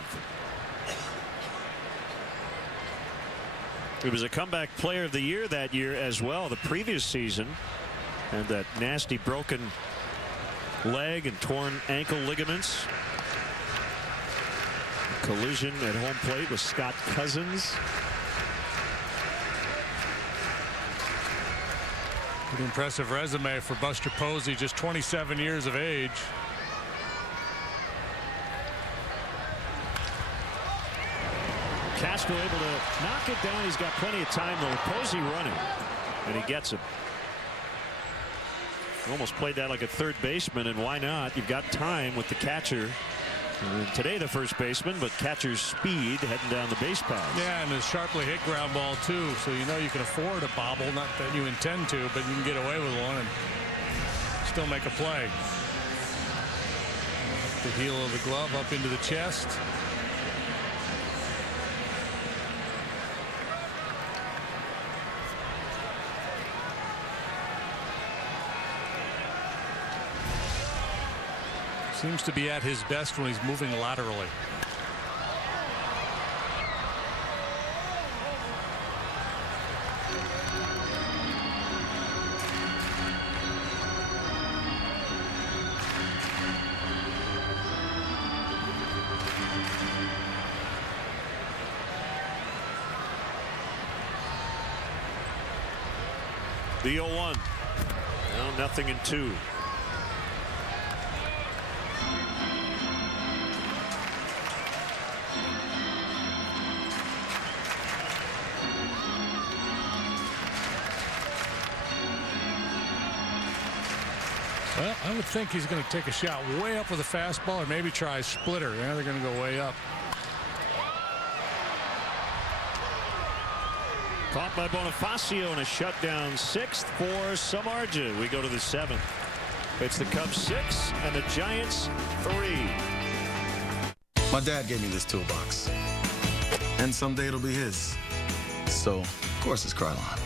He was a Comeback Player of the Year that year as well, the previous season. And that nasty broken leg and torn ankle ligaments. Collision at home plate with Scott Cousins. An impressive resume for Buster Posey, just 27 years of age. Castro able to knock it down. He's got plenty of time though. Posey running, and he gets it. Almost played that like a third baseman, and why not? You've got time with the catcher. And today the first baseman, but catcher's speed heading down the base path. Yeah, and a sharply hit ground ball too, so you know you can afford a bobble, not that you intend to, but you can get away with one and still make a play. The heel of the glove up into the chest. Seems to be at his best when he's moving laterally. The 0-1. Now 0-2. Well, I would think he's going to take a shot way up with a fastball or maybe try a splitter. Yeah, they're going to go way up. Caught by Bonifacio in a shutdown sixth for Samardzija. We go to the seventh. It's the Cubs 6 and the Giants 3. My dad gave me this toolbox, and someday it'll be his. So, of course, it's Krylon.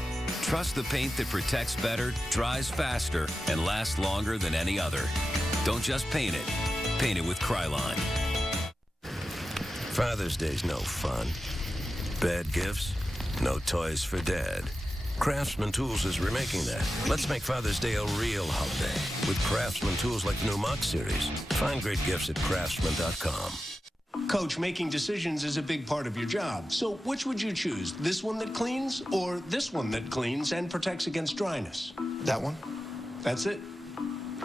Trust the paint that protects better, dries faster, and lasts longer than any other. Don't just paint it. Paint it with Krylon. Father's Day's no fun. Bad gifts, no toys for Dad. Craftsman Tools is remaking that. Let's make Father's Day a real holiday with Craftsman Tools like the new Mach series. Find great gifts at craftsman.com. Coach, making decisions is a big part of your job. So which would you choose? This one that cleans or this one that cleans and protects against dryness? That one. That's it.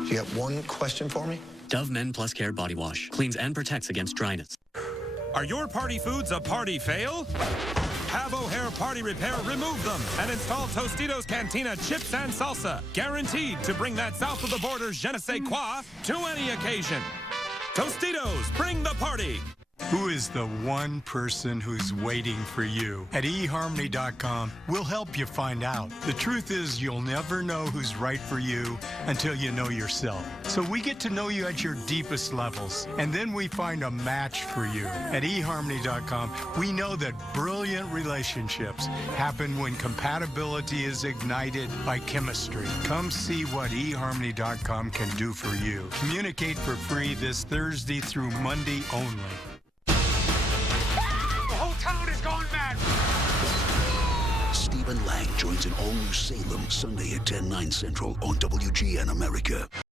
You got one question for me? Dove Men Plus Care Body Wash. Cleans and protects against dryness. Are your party foods a party fail? Have O'Hare Party Repair remove them and install Tostitos Cantina chips and salsa. Guaranteed to bring that south of the border je ne sais quoi to any occasion. Tostitos, bring the party. Who is the one person who's waiting for you? At eHarmony.com, we'll help you find out. The truth is, you'll never know who's right for you until you know yourself. So we get to know you at your deepest levels, and then we find a match for you. At eHarmony.com, we know that brilliant relationships happen when compatibility is ignited by chemistry. Come see what eHarmony.com can do for you. Communicate for free this Thursday through Monday only. Town is going mad. Stephen Lang joins an all-new Salem Sunday at 10, 9 Central on WGN America.